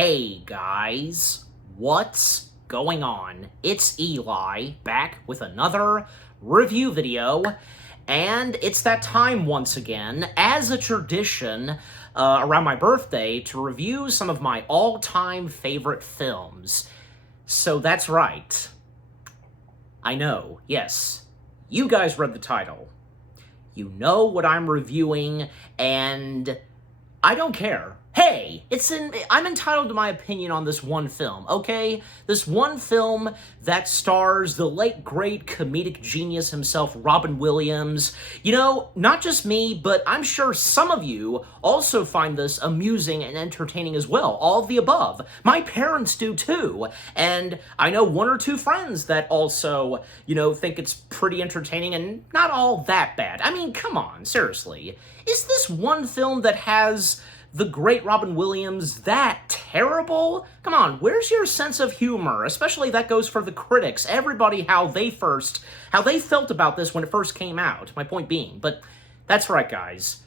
Hey guys, what's going on? It's Eli, back with another review video, and it's that time once again, as a tradition, around my birthday, to review some of my all-time favorite films. So that's right. I know, yes, you guys read the title. You know what I'm reviewing, and I don't care. Hey, I'm entitled to my opinion on this one film, okay? This one film that stars the late great comedic genius himself, Robin Williams. You know, not just me, but I'm sure some of you also find this amusing and entertaining as well. All of the above. My parents do too. And I know one or two friends that also, think it's pretty entertaining and not all that bad. I mean, come on, seriously. Is this one film that has the great Robin Williams that terrible? Come on, where's your sense of humor? Especially that goes for the critics. Everybody, how they felt about this when it first came out, my point being. But that's right, guys.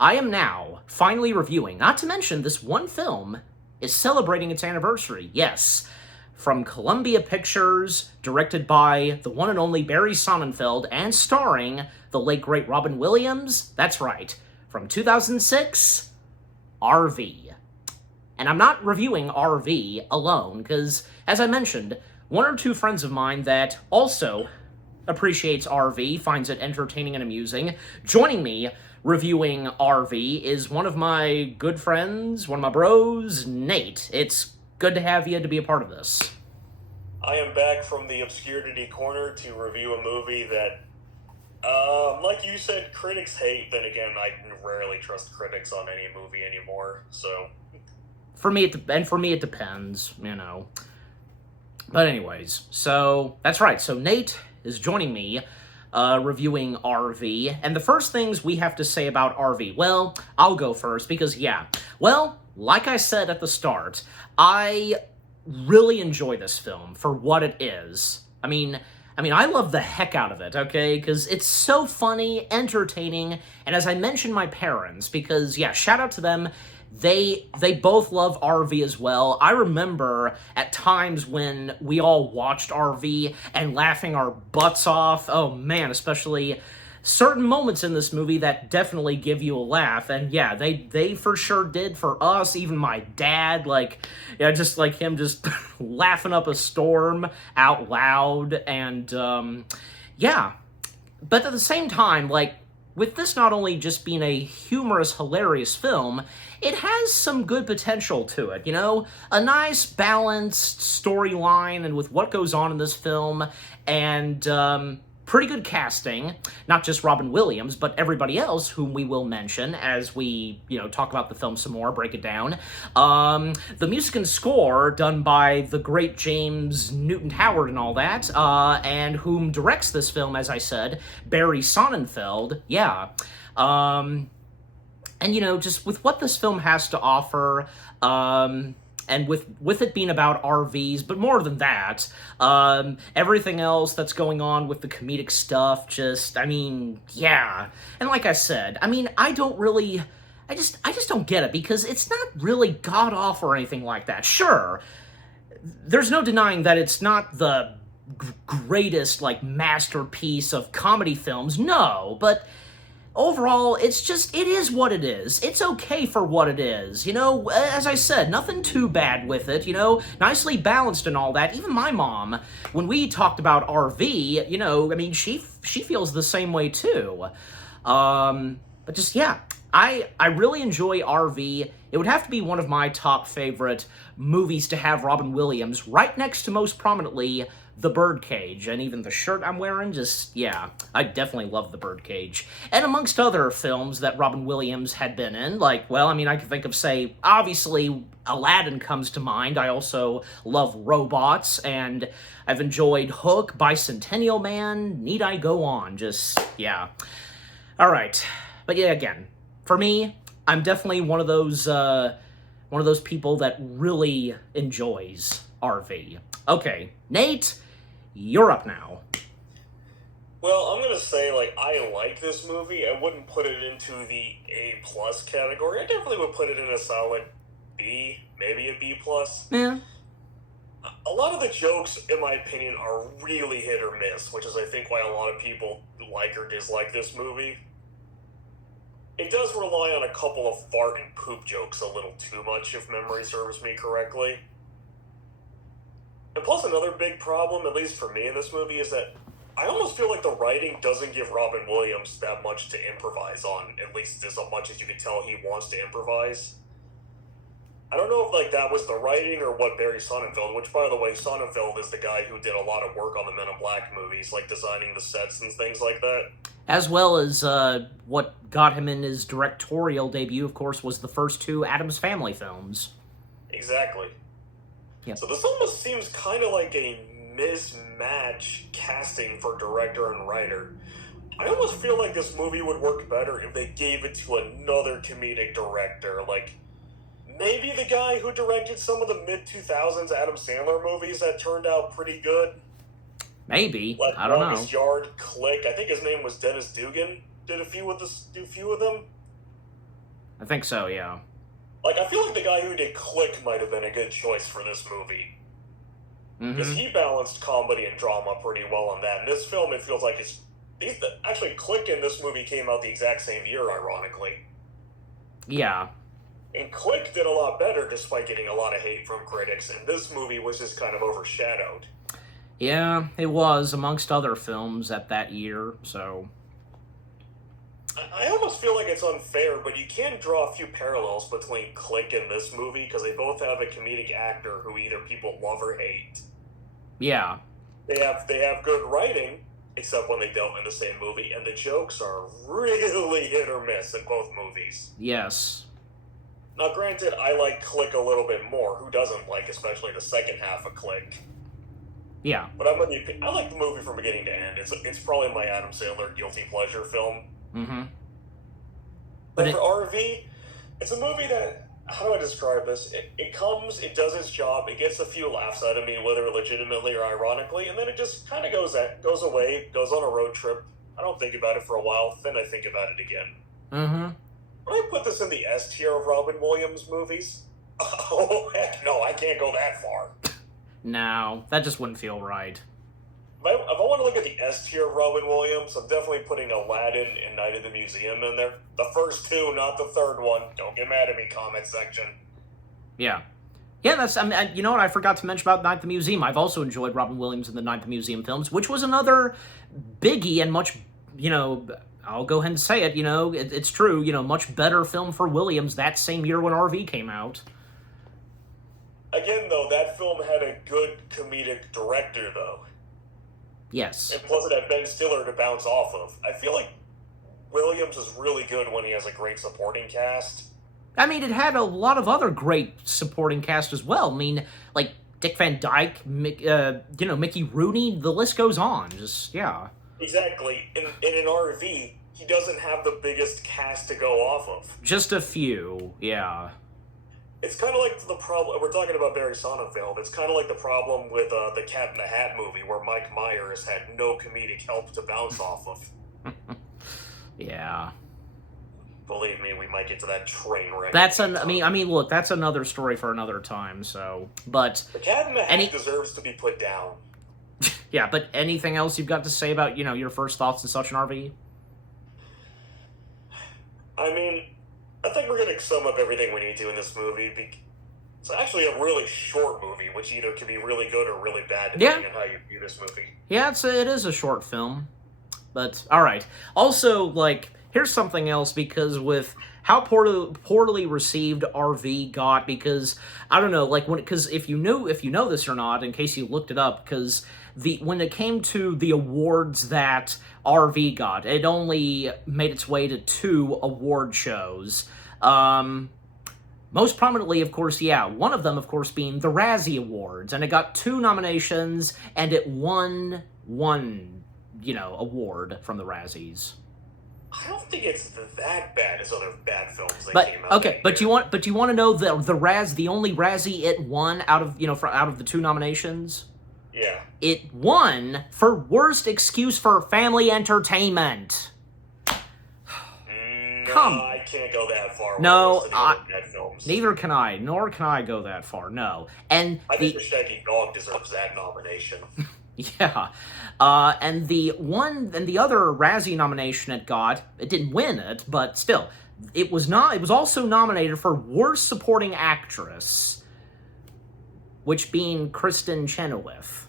I am now finally reviewing, not to mention this one film is celebrating its anniversary. Yes, from Columbia Pictures, directed by the one and only Barry Sonnenfeld, and starring the late great Robin Williams. That's right, from 2006, RV. And I'm not reviewing RV alone, because, as I mentioned, one or two friends of mine that also appreciates RV, finds it entertaining and amusing. Joining me reviewing RV is one of my good friends, one of my bros, Nate. It's good to have you to be a part of this. I am back from the obscurity corner to review a movie that, like you said, critics hate. Then again, I rarely trust critics on any movie anymore, so... For me, it depends, But anyways, so, that's right, so Nate is joining me, reviewing RV, and the first things we have to say about RV, well, I'll go first, because, like I said at the start, I really enjoy this film for what it is. I mean, I love the heck out of it, okay? Because it's so funny, entertaining, and as I mentioned, my parents, because, shout out to them. They both love RV as well. I remember at times when we all watched RV and laughing our butts off. Oh man, especially certain moments in this movie that definitely give you a laugh. And yeah, they for sure did for us. Even my dad, just like him just laughing up a storm out loud. And but at the same time, with this not only just being a humorous, hilarious film, it has some good potential to it, A nice, balanced storyline, and with what goes on in this film, and pretty good casting. Not just Robin Williams, but everybody else whom we will mention as we, talk about the film some more, break it down. The music and score done by the great James Newton Howard and all that, and whom directs this film, as I said, Barry Sonnenfeld. Yeah. And, just with what this film has to offer, and with it being about RVs, but more than that, everything else that's going on with the comedic stuff, And like I said, I just don't get it, because it's not really god-awful or anything like that. Sure, there's no denying that it's not the greatest, masterpiece of comedy films, no, but overall, it is what it is. It's okay for what it is, As I said, nothing too bad with it, Nicely balanced and all that. Even my mom, when we talked about RV, she feels the same way too. But just, I really enjoy RV. It would have to be one of my top favorite movies to have Robin Williams, right next to, most prominently, The Birdcage, and even the shirt I'm wearing, I definitely love The Birdcage. And amongst other films that Robin Williams had been in, I can think of, say, obviously, Aladdin comes to mind. I also love Robots, and I've enjoyed Hook, Bicentennial Man, need I go on, Alright, but again, for me, I'm definitely one of those people that really enjoys RV. Okay, Nate, you're up now. Well, I'm gonna say, I like this movie. I wouldn't put it into the A+ category. I definitely would put it in a solid B, maybe a B plus. Yeah. A lot of the jokes, in my opinion, are really hit or miss, which is I think why a lot of people like or dislike this movie. It does rely on a couple of fart and poop jokes a little too much, if memory serves me correctly. And plus, another big problem, at least for me in this movie, is that I almost feel like the writing doesn't give Robin Williams that much to improvise on, at least as much as you can tell he wants to improvise. I don't know if like that was the writing or what Barry Sonnenfeld, which by the way, Sonnenfeld is the guy who did a lot of work on the Men in Black movies, like designing the sets and things like that. As well as what got him in his directorial debut, of course, was the first two Addams Family films. Exactly. Yep. So this almost seems kind of like a mismatch casting for director and writer. I almost feel like this movie would work better if they gave it to another comedic director, like maybe the guy who directed some of the mid-2000s Adam Sandler movies that turned out pretty good. Maybe. Like I don't know. Longest Yard, Click. I think his name was Dennis Dugan. Did a few of them. I think so, yeah. Like, I feel like the guy who did Click might have been a good choice for this movie. Because he balanced comedy and drama pretty well on that. In this film, it feels like actually, Click and this movie came out the exact same year, ironically. Yeah. And Click did a lot better despite getting a lot of hate from critics, and this movie was just kind of overshadowed. Yeah, it was, amongst other films at that year, so... I almost feel like it's unfair, but you can draw a few parallels between Click and this movie, because they both have a comedic actor who either people love or hate. Yeah. They have good writing, except when they don't in the same movie, and the jokes are really hit or miss in both movies. Yes. Now, granted, I like Click a little bit more. Who doesn't like, especially the second half of Click? Yeah. But I like the movie from beginning to end. It's probably my Adam Sandler guilty pleasure film. But for RV, it's a movie that, how do I describe this? It comes, it does its job, it gets a few laughs out of me, whether legitimately or ironically, and then it just kind of goes away, goes on a road trip. I don't think about it for a while, then I think about it again. Would I put this in the S tier of Robin Williams movies? Oh, heck no, I can't go that far. No, that just wouldn't feel right. If I want to look at the S tier of Robin Williams, I'm definitely putting Aladdin and Night at the Museum in there. The first two, not the third one. Don't get mad at me, comment section. Yeah. Yeah, that's, I mean, you know what I forgot to mention about Night at the Museum? I've also enjoyed Robin Williams in the Night at the Museum films, which was another biggie and much, I'll go ahead and say it, it's true, much better film for Williams that same year when RV came out. Again, though, that film had a good comedic director, though. Yes. And plus it had Ben Stiller to bounce off of. I feel like Williams is really good when he has a great supporting cast. I mean, it had a lot of other great supporting cast as well. I mean, like Dick Van Dyke, Mickey Rooney, the list goes on. Just, yeah. Exactly. In an RV, he doesn't have the biggest cast to go off of. Just a few, yeah. It's kind of like the problem, we're talking about Barry Sonnenfeld, it's kind of like the problem with the Cat in the Hat movie, where Mike Myers had no comedic help to bounce off of. Yeah. Believe me, we might get to that train wreck. Look, that's another story for another time, so, but... The Cat in the Hat deserves to be put down. Yeah, but anything else you've got to say about, your first thoughts on such an RV? I mean, I think we're going to sum up everything we need to in this movie. It's actually a really short movie, which either can be really good or really bad, depending on how you view this movie. Yeah, it is a short film. But, alright. Also, here's something else, because with how poorly received RV got, because, I don't know, because if you know this or not, in case you looked it up, because when it came to the awards that RV got, it only made its way to 2 award shows. Most prominently, of course, one of them, of course, being the Razzie Awards, and it got 2 nominations, and it won one, award from the Razzies. I don't think it's that bad as other bad films that came out. Okay, but you want to know the only Razzie it won out of the 2 nominations? Yeah. It won for Worst Excuse for Family Entertainment. No, come. I can't go that far. No, with the other Dead films. Neither can I, nor can I go that far, no. And I think the Shaggy Dog deserves that nomination. Yeah. And the other Razzie nomination it got, it didn't win it, but still, it was also nominated for Worst Supporting Actress, which being Kristen Chenoweth.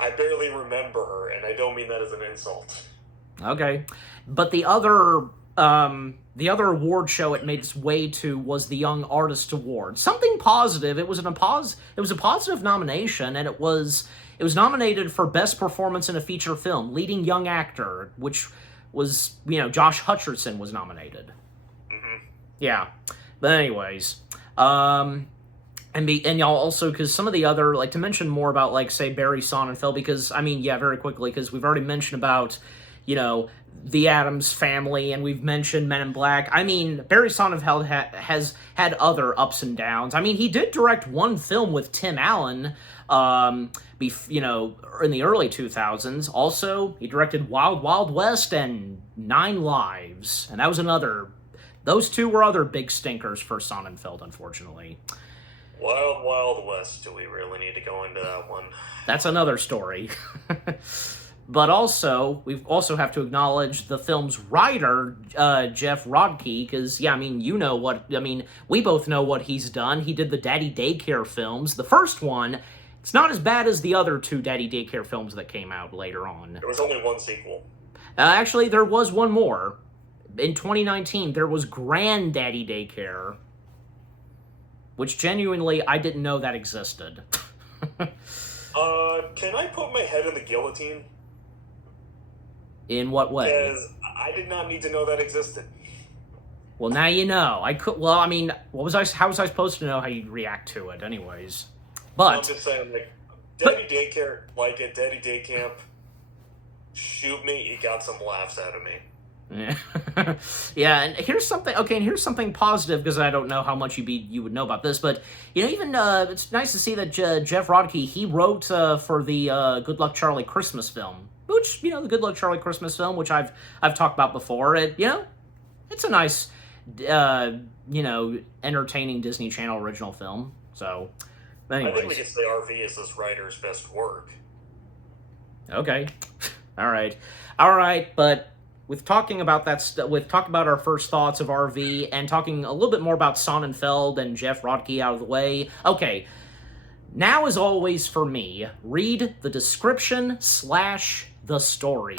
I barely remember her, and I don't mean that as an insult. Okay. But the other award show it made its way to was the Young Artist Award. Something positive. It was a positive nomination, and it was nominated for Best Performance in a Feature Film, Leading Young Actor, which was, Josh Hutcherson was nominated. Mm-hmm. Yeah. But anyways, and y'all also, because some of the other, to mention more about, say, Barry Sonnenfeld, because, very quickly, because we've already mentioned about, the Addams Family, and we've mentioned Men in Black. Barry Sonnenfeld has had other ups and downs. He did direct one film with Tim Allen, in the early 2000s. Also, he directed Wild Wild West and 9 Lives, and that was another. Those two were other big stinkers for Sonnenfeld, unfortunately. Wild Wild West. Do we really need to go into that one? That's another story. But also, we also have to acknowledge the film's writer, Jeff Rodkey, because, we both know what he's done. He did the Daddy Daycare films. The first one, it's not as bad as the other 2 Daddy Daycare films that came out later on. There was only one sequel. Actually, there was one more. In 2019, there was Granddaddy Daycare, which genuinely, I didn't know that existed. Can I put my head in the guillotine? In what way? Because I did not need to know that existed. Well, now you know. How was I supposed to know how you'd react to it anyways? But I'm just saying, Daddy Daycare, at Daddy Day Camp, shoot me, it got some laughs out of me. Yeah. Yeah, and here's something positive, because I don't know how much you would know about this, but it's nice to see that Jeff Rodkey, he wrote for the Good Luck Charlie Christmas film, which the Good Luck Charlie Christmas film, which I've talked about before. It's a nice entertaining Disney Channel original film. So, anyways. I think we could say RV is this writer's best work. Okay. All right, but with talking about our first thoughts of RV and talking a little bit more about Sonnenfeld and Jeff Rodkey out of the way, okay, now as always for me, read the description / the story.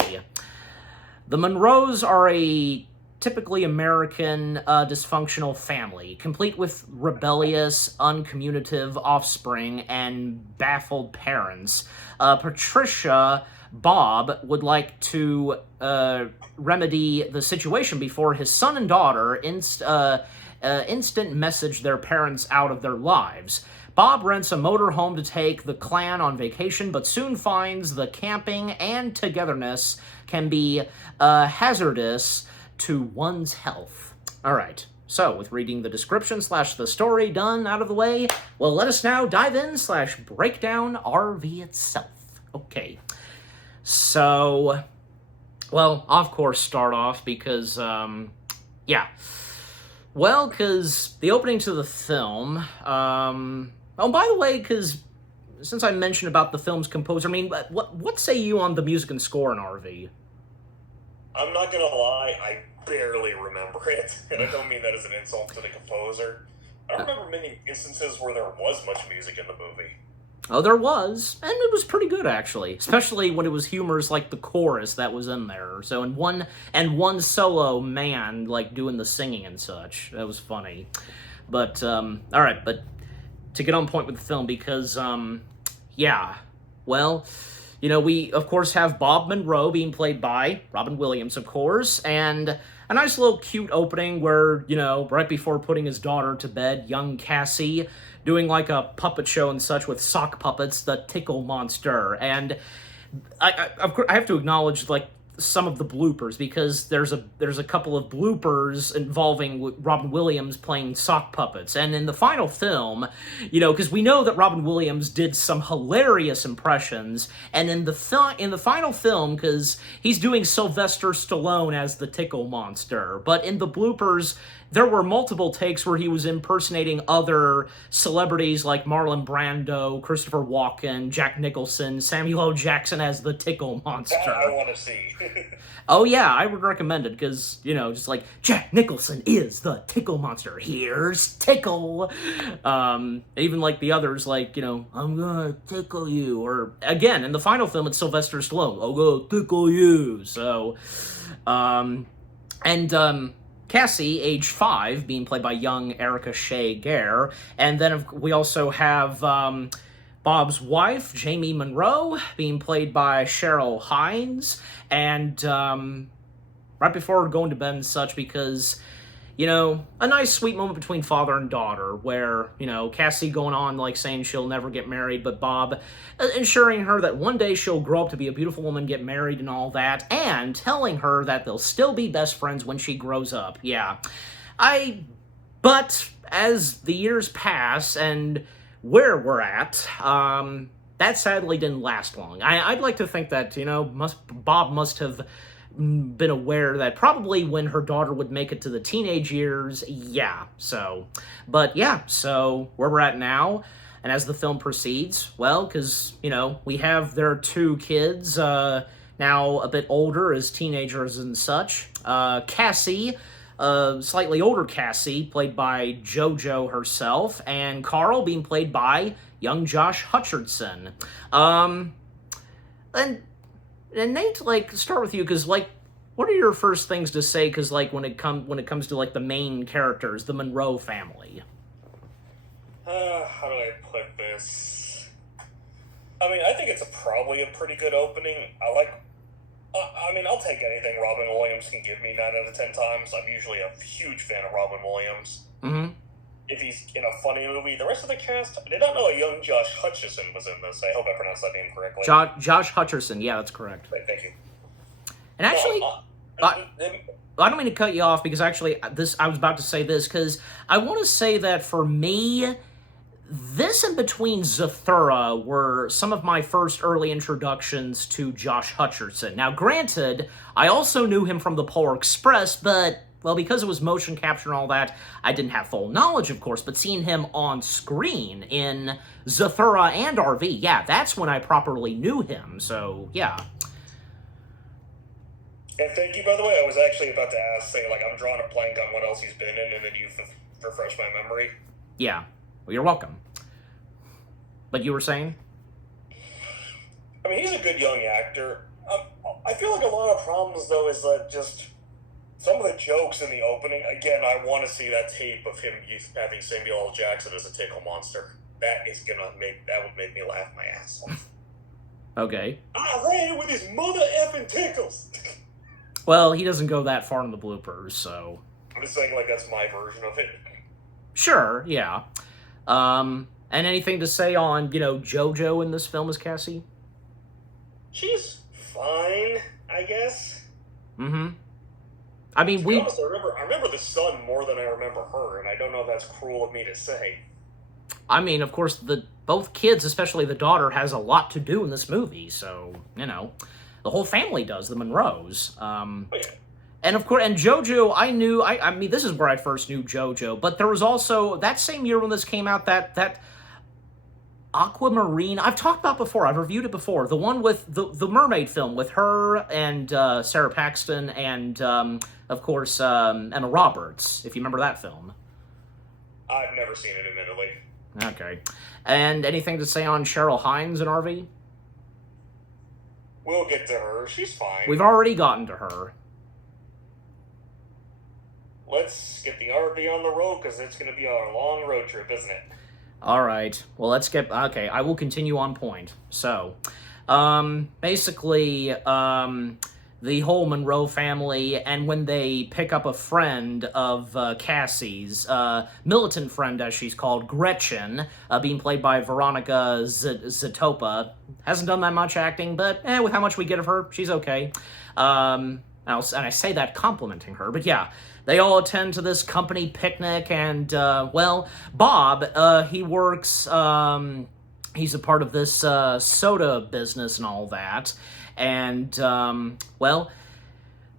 The Monroes are a typically American dysfunctional family, complete with rebellious, uncommunicative offspring and baffled parents. Patricia Bob would like to remedy the situation before his son and daughter instant message their parents out of their lives. Bob rents a motorhome to take the clan on vacation, but soon finds the camping and togetherness can be hazardous to one's health. All right, so with reading the description / the story done out of the way, well, let us now dive in / break down RV itself. Okay. So, well, of course, start off because, because the opening to the film, by the way, because since I mentioned about the film's composer, what say you on the music and score in RV? I'm not gonna lie, I barely remember it, and I don't mean that as an insult to the composer. I don't remember many instances where there was much music in the movie. Oh, there was, and it was pretty good, actually. Especially when it was humors like the chorus that was in there. So, and one solo man, doing the singing and such. That was funny. But, alright, but to get on point with the film, because, we, of course, have Bob Monroe being played by Robin Williams, of course, and a nice little cute opening where, right before putting his daughter to bed, young Cassie doing a puppet show and such with sock puppets, the Tickle Monster. And I have to acknowledge, some of the bloopers, because there's a couple of bloopers involving Robin Williams playing sock puppets. And in the final film, because we know that Robin Williams did some hilarious impressions, and in the final film, because he's doing Sylvester Stallone as the Tickle Monster, but in the bloopers, there were multiple takes where he was impersonating other celebrities like Marlon Brando, Christopher Walken, Jack Nicholson, Samuel L. Jackson as the Tickle Monster. That I want to see. Oh yeah, I would recommend it, because, just like, Jack Nicholson is the Tickle Monster. Here's Tickle. Even like the others, like, I'm gonna tickle you. Or, again, in the final film, it's Sylvester Stallone. I'll go tickle you. So, Cassie, age 5, being played by young Erica Shea Gare. And then we also have Bob's wife, Jamie Monroe, being played by Cheryl Hines. And right before going to bed and such, because, a nice sweet moment between father and daughter, where, Cassie going on, like, saying she'll never get married, but Bob assuring her that one day she'll grow up to be a beautiful woman, get married and all that, and telling her that they'll still be best friends when she grows up. Yeah. But as the years pass and where we're at, that sadly didn't last long. I'd like to think that, Bob must have been aware that probably when her daughter would make it to the teenage years, so where we're at now, and as the film proceeds, well, because, we have their 2 kids, now a bit older as teenagers and such. Cassie, slightly older Cassie, played by JoJo herself, and Carl being played by young Josh Hutcherson. And Nate, like, start with you, because, like, what are your first things to say, because, like, when it comes to, like, the main characters, the Monroe family? How do I put this? I mean, I think it's probably a pretty good opening. I'll take anything Robin Williams can give me 9 out of 10 times. I'm usually a huge fan of Robin Williams. Mm-hmm. If he's in a funny movie, the rest of the cast, I did not know a young Josh Hutcherson was in this. I hope I pronounced that name correctly. Josh Hutcherson, yeah, that's correct. Thank you. And actually, I don't mean to cut you off, because actually, I was about to say this, because I want to say that for me, this and Between Zathura were some of my first early introductions to Josh Hutcherson. Now, granted, I also knew him from The Polar Express, but, well, because it was motion capture and all that, I didn't have full knowledge, of course, but seeing him on screen in Zathura and RV, yeah, that's when I properly knew him, so, yeah. And thank you, by the way. I was actually about to I'm drawing a blank on what else he's been in, and then you refresh my memory. Yeah. Well, you're welcome. But you were saying? I mean, he's a good young actor. I feel like a lot of problems, though, is that just some of the jokes in the opening. Again, I want to see that tape of him having Samuel L. Jackson as a Tickle Monster. That would make me laugh my ass off. Okay. I ran with his mother effing tickles. Well, he doesn't go that far in the bloopers, so. I'm just saying, like, that's my version of it. Sure, yeah. And anything to say on, JoJo in this film as Cassie? She's fine, I guess. Mm-hmm. I mean, I remember the son more than I remember her, and I don't know if that's cruel of me to say. I mean, of course, both kids, especially the daughter, has a lot to do in this movie, so, the whole family does, the Monroes. Oh, yeah. And of course, and JoJo, I mean, this is where I first knew JoJo, but there was also, that same year when this came out, that Aquamarine, I've talked about before, I've reviewed it before, the one with, the mermaid film with her and Sarah Paxton and, of course, Emma Roberts, if you remember that film. I've never seen it, admittedly. Okay. And anything to say on Cheryl Hines in RV? We'll get to her. She's fine. We've already gotten to her. Let's get the RV on the road, because it's going to be a long road trip, isn't it? All right. Well, okay, I will continue on point. So, basically, the whole Monroe family, and when they pick up a friend of Cassie's, militant friend as she's called, Gretchen, being played by Veronica Zatopa. Hasn't done that much acting, but with how much we get of her, she's okay. And I say that complimenting her, but yeah, they all attend to this company picnic, and, well, Bob, he works, he's a part of this soda business and all that, and, well,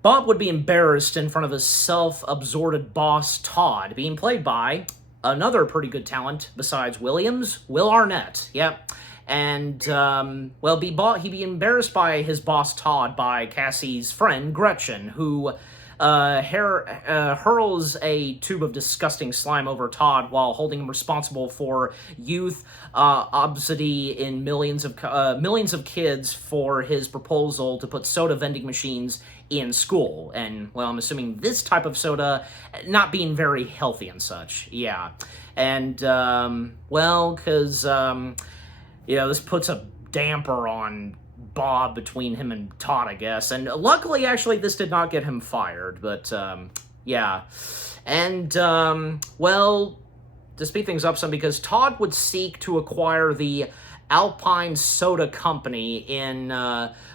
Bob would be embarrassed in front of his self-absorbed boss, Todd, being played by another pretty good talent besides Williams, Will Arnett. Yep. And, well, he'd be embarrassed by his boss, Todd, by Cassie's friend, Gretchen, who hurls a tube of disgusting slime over Todd while holding him responsible for youth obesity in millions of kids for his proposal to put soda vending machines in school. And, well, I'm assuming this type of soda not being very healthy and such. Yeah. And, well, because, this puts a damper on Bob between him and Todd, I guess. And luckily, actually, this did not get him fired. But, yeah. And, well, to speed things up some, because Todd would seek to acquire the Alpine Soda Company in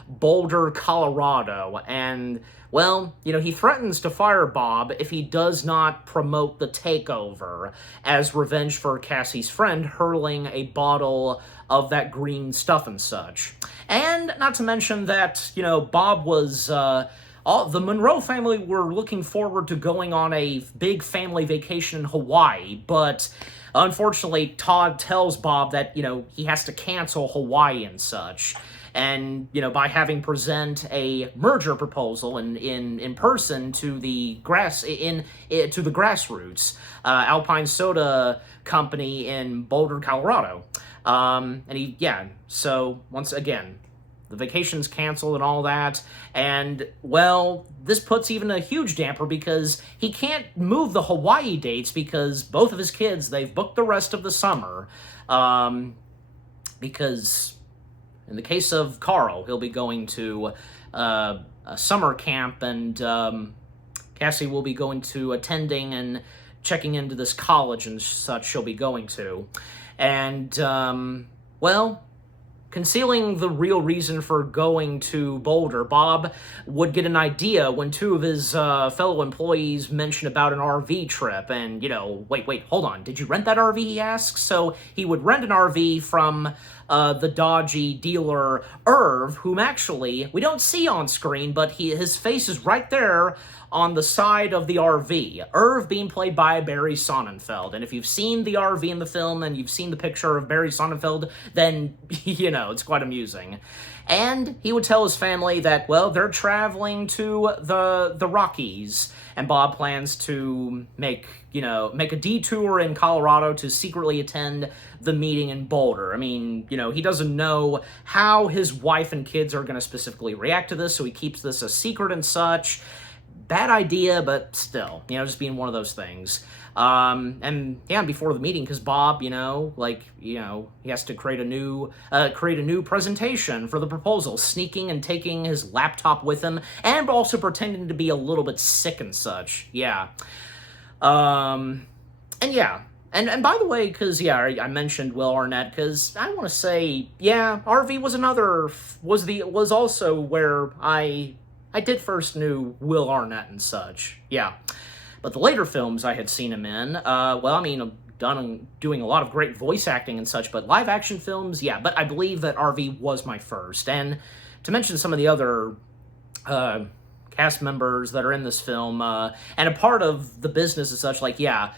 Boulder, Colorado. And, well, he threatens to fire Bob if he does not promote the takeover as revenge for Cassie's friend hurling a bottle of that green stuff and such. And not to mention that, Bob was, the Monroe family were looking forward to going on a big family vacation in Hawaii, but unfortunately, Todd tells Bob that, he has to cancel Hawaii and such. And, by having present a merger proposal in person to the to the grassroots, Alpine Soda Company in Boulder, Colorado. So once again, the vacation's canceled and all that, and, well, this puts even a huge damper because he can't move the Hawaii dates because both of his kids, they've booked the rest of the summer, because in the case of Carl, he'll be going to a summer camp, and Cassie will be going to attending and checking into this college and such she'll be going to. And, well, concealing the real reason for going to Boulder, Bob would get an idea when two of his fellow employees mention about an RV trip, and, wait, hold on, did you rent that RV, he asks? So he would rent an RV from the dodgy dealer, Irv, whom actually we don't see on screen, but his face is right there on the side of the RV. Irv being played by Barry Sonnenfeld. And if you've seen the RV in the film and you've seen the picture of Barry Sonnenfeld, then, it's quite amusing. And he would tell his family that, well, they're traveling to the Rockies, and Bob plans to make a detour in Colorado to secretly attend the meeting in Boulder. I mean, he doesn't know how his wife and kids are going to specifically react to this, so he keeps this a secret and such. Bad idea, but still, just being one of those things. And yeah, before the meeting, because Bob, he has to create a new presentation for the proposal, sneaking and taking his laptop with him, and also pretending to be a little bit sick and such. Yeah. And yeah. And by the way, because, yeah, I mentioned Will Arnett, because I want to say, yeah, RV was also where I did first knew Will Arnett and such, yeah. But the later films I had seen him in, doing a lot of great voice acting and such, but live action films, yeah. But I believe that RV was my first. And to mention some of the other cast members that are in this film, and a part of the business and such, like, yeah,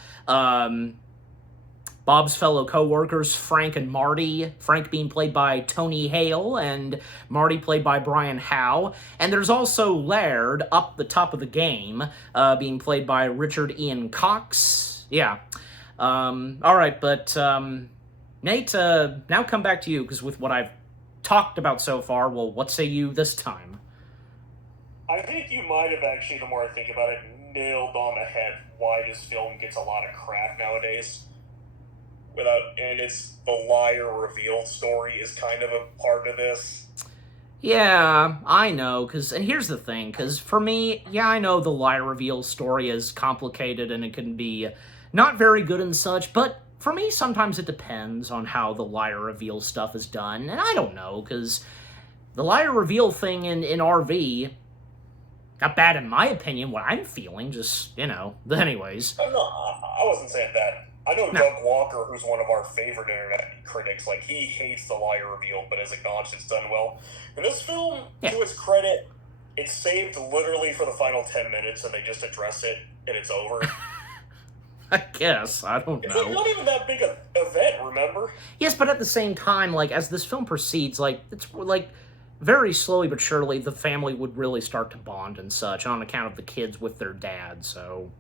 Bob's fellow co-workers, Frank and Marty, Frank being played by Tony Hale, and Marty played by Brian Howe. And there's also Laird, up the top of the game, being played by Richard Ian Cox. Yeah. Alright, but, Nate, now come back to you, because with what I've talked about so far, well, what say you this time? I think you might have actually, the more I think about it, nailed on the head why this film gets a lot of crap nowadays. And it's the liar reveal story is kind of a part of this. Yeah, I know, and here's the thing, because for me, yeah, I know the lie reveal story is complicated and it can be not very good and such, but for me, sometimes it depends on how the liar reveal stuff is done, and I don't know, because the liar reveal thing in RV, not bad in my opinion, what I'm feeling, just, but anyways. No, I wasn't saying that. I know No. Doug Walker, who's one of our favorite internet critics, like, he hates the liar reveal, but has acknowledged it's done well. And this film, Yeah. to its credit, it's saved literally for the final 10 minutes, and they just address it, and it's over. I guess, I don't It's know. like not even that big an event, remember? Yes, but at the same time, like, as this film proceeds, like, it's, like, very slowly but surely, the family would really start to bond and such on account of the kids with their dad, so,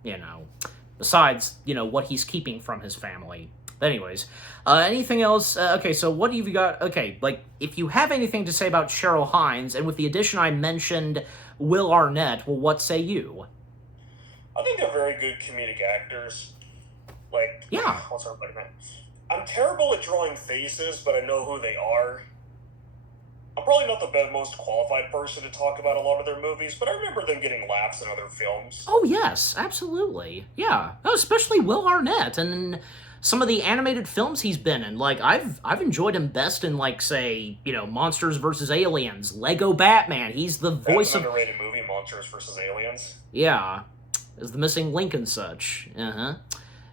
besides, what he's keeping from his family. But anyways, anything else? Okay, so what have you got? Okay, like, if you have anything to say about Cheryl Hines, and with the addition I mentioned Will Arnett, well, what say you? I think they're very good comedic actors. Like, Yeah. what's our name? I'm terrible at drawing faces, but I know who they are. I'm probably not the most qualified person to talk about a lot of their movies, but I remember them getting laughs in other films. Oh, yes, absolutely. Yeah. Oh, especially Will Arnett and some of the animated films he's been in. Like, I've enjoyed him best in, like, say, Monsters vs. Aliens, Lego Batman. He's the voice That's an of... underrated movie, Monsters vs. Aliens. Yeah. As the missing link and such. Uh-huh.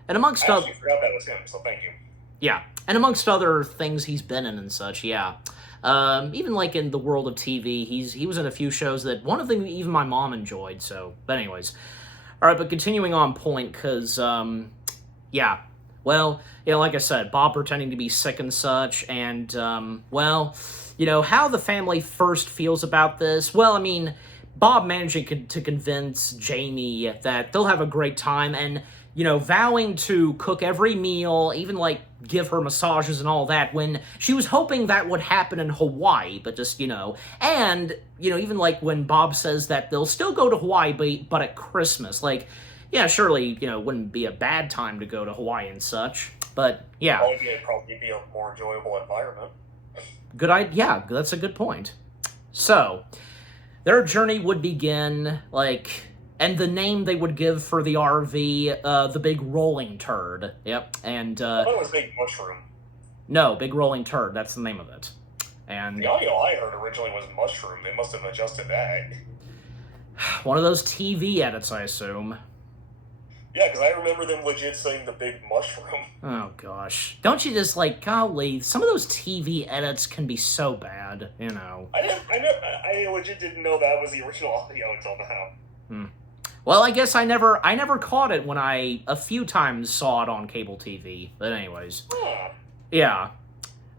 And amongst I other... actually forgot that was him, so thank you. Yeah. And amongst other things he's been in and such, yeah. Even like in the world of TV, he was in a few shows that one of them even my mom enjoyed, so... But anyways. Alright, but continuing on point, because, yeah. Well, like I said, Bob pretending to be sick and such, and, well, how the family first feels about this, well, I mean, Bob managing to convince Jamie that they'll have a great time, and, vowing to cook every meal, even, like, give her massages and all that, when she was hoping that would happen in Hawaii, but just, and, even, like, when Bob says that they'll still go to Hawaii, but at Christmas, like, yeah, surely, wouldn't be a bad time to go to Hawaii and such, but, yeah. It'd probably be a more enjoyable environment. Good idea, yeah, that's a good point. So, their journey would begin, like... And the name they would give for the RV, the Big Rolling Turd. Yep, and, I thought it was Big Mushroom. No, Big Rolling Turd, that's the name of it. And the audio I heard originally was Mushroom. They must have adjusted that. One of those TV edits, I assume. Yeah, because I remember them legit saying the Big Mushroom. Oh, gosh. Don't you just, like, golly, some of those TV edits can be so bad, I legit didn't know that was the original audio until now. Well, I guess I never caught it when I a few times saw it on cable TV. But anyways, yeah.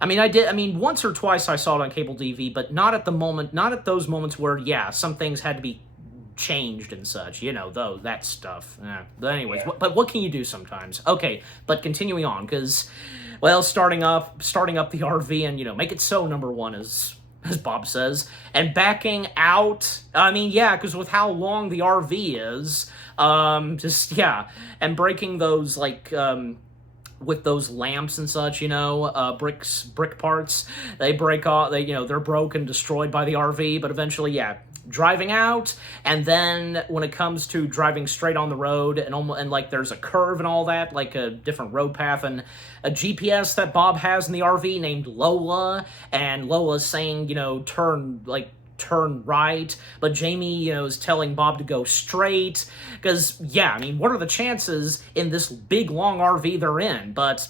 I mean, once or twice I saw it on cable TV, but not at those moments where, yeah, some things had to be changed and such, though, that stuff. But anyways, Yeah. But what can you do sometimes? Okay, but continuing on, because, well, starting up the RV and, make it so, number one, as Bob says, and backing out, I mean, yeah, because with how long the RV is, and breaking those, like, with those lamps and such, brick parts, they break off, they're broken, destroyed by the RV, but eventually, yeah, driving out, and then when it comes to driving straight on the road, and like there's a curve and all that, like a different road path, and a GPS that Bob has in the RV named Lola, and Lola's saying, turn right, but Jamie, is telling Bob to go straight, because, yeah, I mean, what are the chances in this big, long RV they're in? But,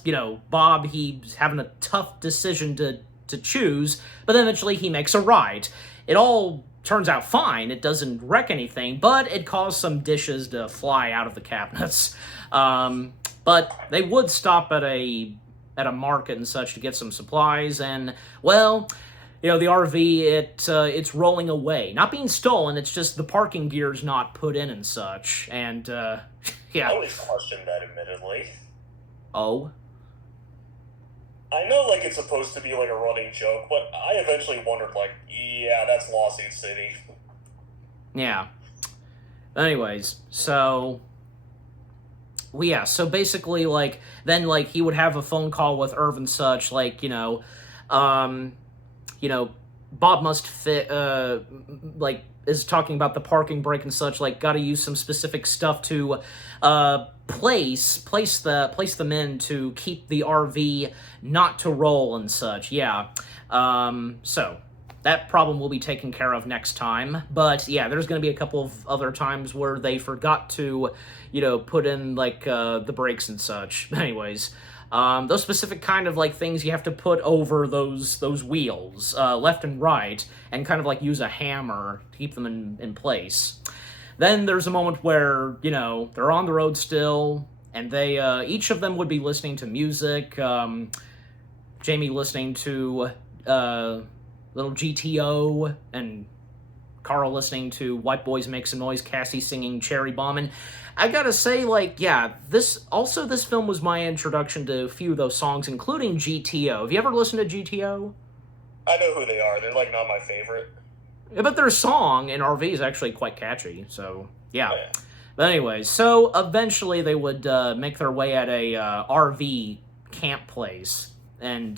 Bob, he's having a tough decision to choose, but then eventually he makes a right. It all turns out fine, it doesn't wreck anything, but it caused some dishes to fly out of the cabinets. But they would stop at a market and such to get some supplies, and, well... the RV, it's rolling away. Not being stolen, it's just the parking gear's not put in and such. And, yeah. I always questioned that, admittedly. Oh? I know, like, it's supposed to be, like, a running joke, but I eventually wondered, like, yeah, that's Lawsuit City. Yeah. Anyways, so... Well, yeah, so basically, like, then, like, he would have a phone call with Irv and such, like, Bob must fit, like, is talking about the parking brake and such, like, gotta use some specific stuff to, place them in to keep the RV not to roll and such, yeah. So, that problem will be taken care of next time, but yeah, there's gonna be a couple of other times where they forgot to, put in, like, the brakes and such. Anyways, those specific kind of, like, things you have to put over those wheels, left and right, and kind of, like, use a hammer to keep them in place. Then there's a moment where, they're on the road still, and they, each of them would be listening to music, Jamie listening to, little GTO, and Carl listening to White Boys Make Some Noise, Cassie singing Cherry Bomb, and I gotta say, like, yeah, this film was my introduction to a few of those songs, including GTO. Have you ever listened to GTO? I know who they are. They're, like, not my favorite. Yeah, but their song in RV is actually quite catchy, so, yeah. Oh, yeah. But anyways, so eventually they would make their way at a RV camp place, and,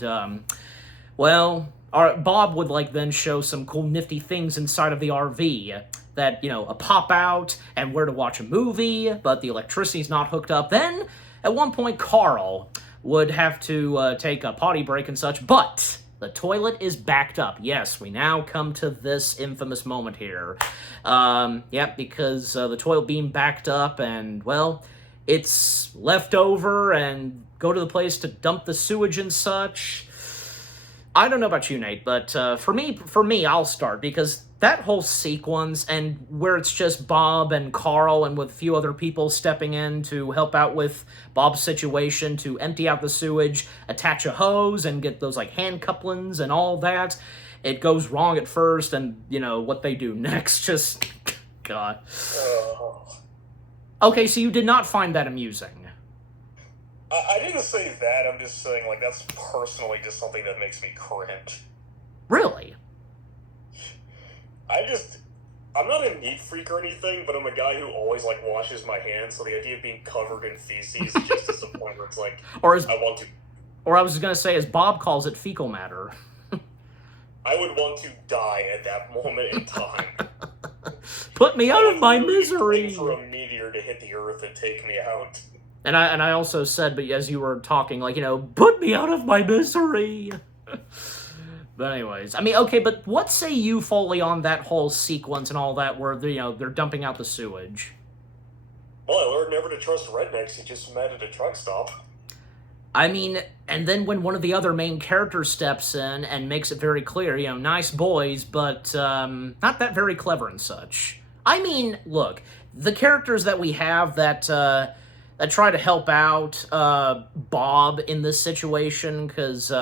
Bob would, like, then show some cool nifty things inside of the RV that, a pop-out and where to watch a movie, but the electricity's not hooked up. Then, at one point, Carl would have to take a potty break and such, but the toilet is backed up. Yes, we now come to this infamous moment here. Because the toilet being backed up and, well, it's left over and go to the place to dump the sewage and such. I don't know about you, Nate, but for me, I'll start, because that whole sequence, and where it's just Bob and Carl and with a few other people stepping in to help out with Bob's situation, to empty out the sewage, attach a hose, and get those, like, hand couplings and all that. It goes wrong at first, and, what they do next, just, God. Okay, so you did not find that amusing. I didn't say that, I'm just saying, like, that's personally just something that makes me cringe. Really? I'm not a neat freak or anything, but I'm a guy who always, like, washes my hands, so the idea of being covered in feces is just to the point where it's like, I want to... Or I was gonna say, as Bob calls it, fecal matter. I would want to die at that moment in time. Put me out of my misery! For a meteor to hit the earth and take me out. And I also said, but as you were talking, like, put me out of my misery! But anyways, I mean, okay, but what say you, Foley, on that whole sequence and all that, where, they're dumping out the sewage? Well, I learned never to trust rednecks. You just met at a truck stop. I mean, and then when one of the other main characters steps in and makes it very clear, nice boys, but, not that very clever and such. I mean, look, the characters that we have that try to help out, Bob in this situation, because,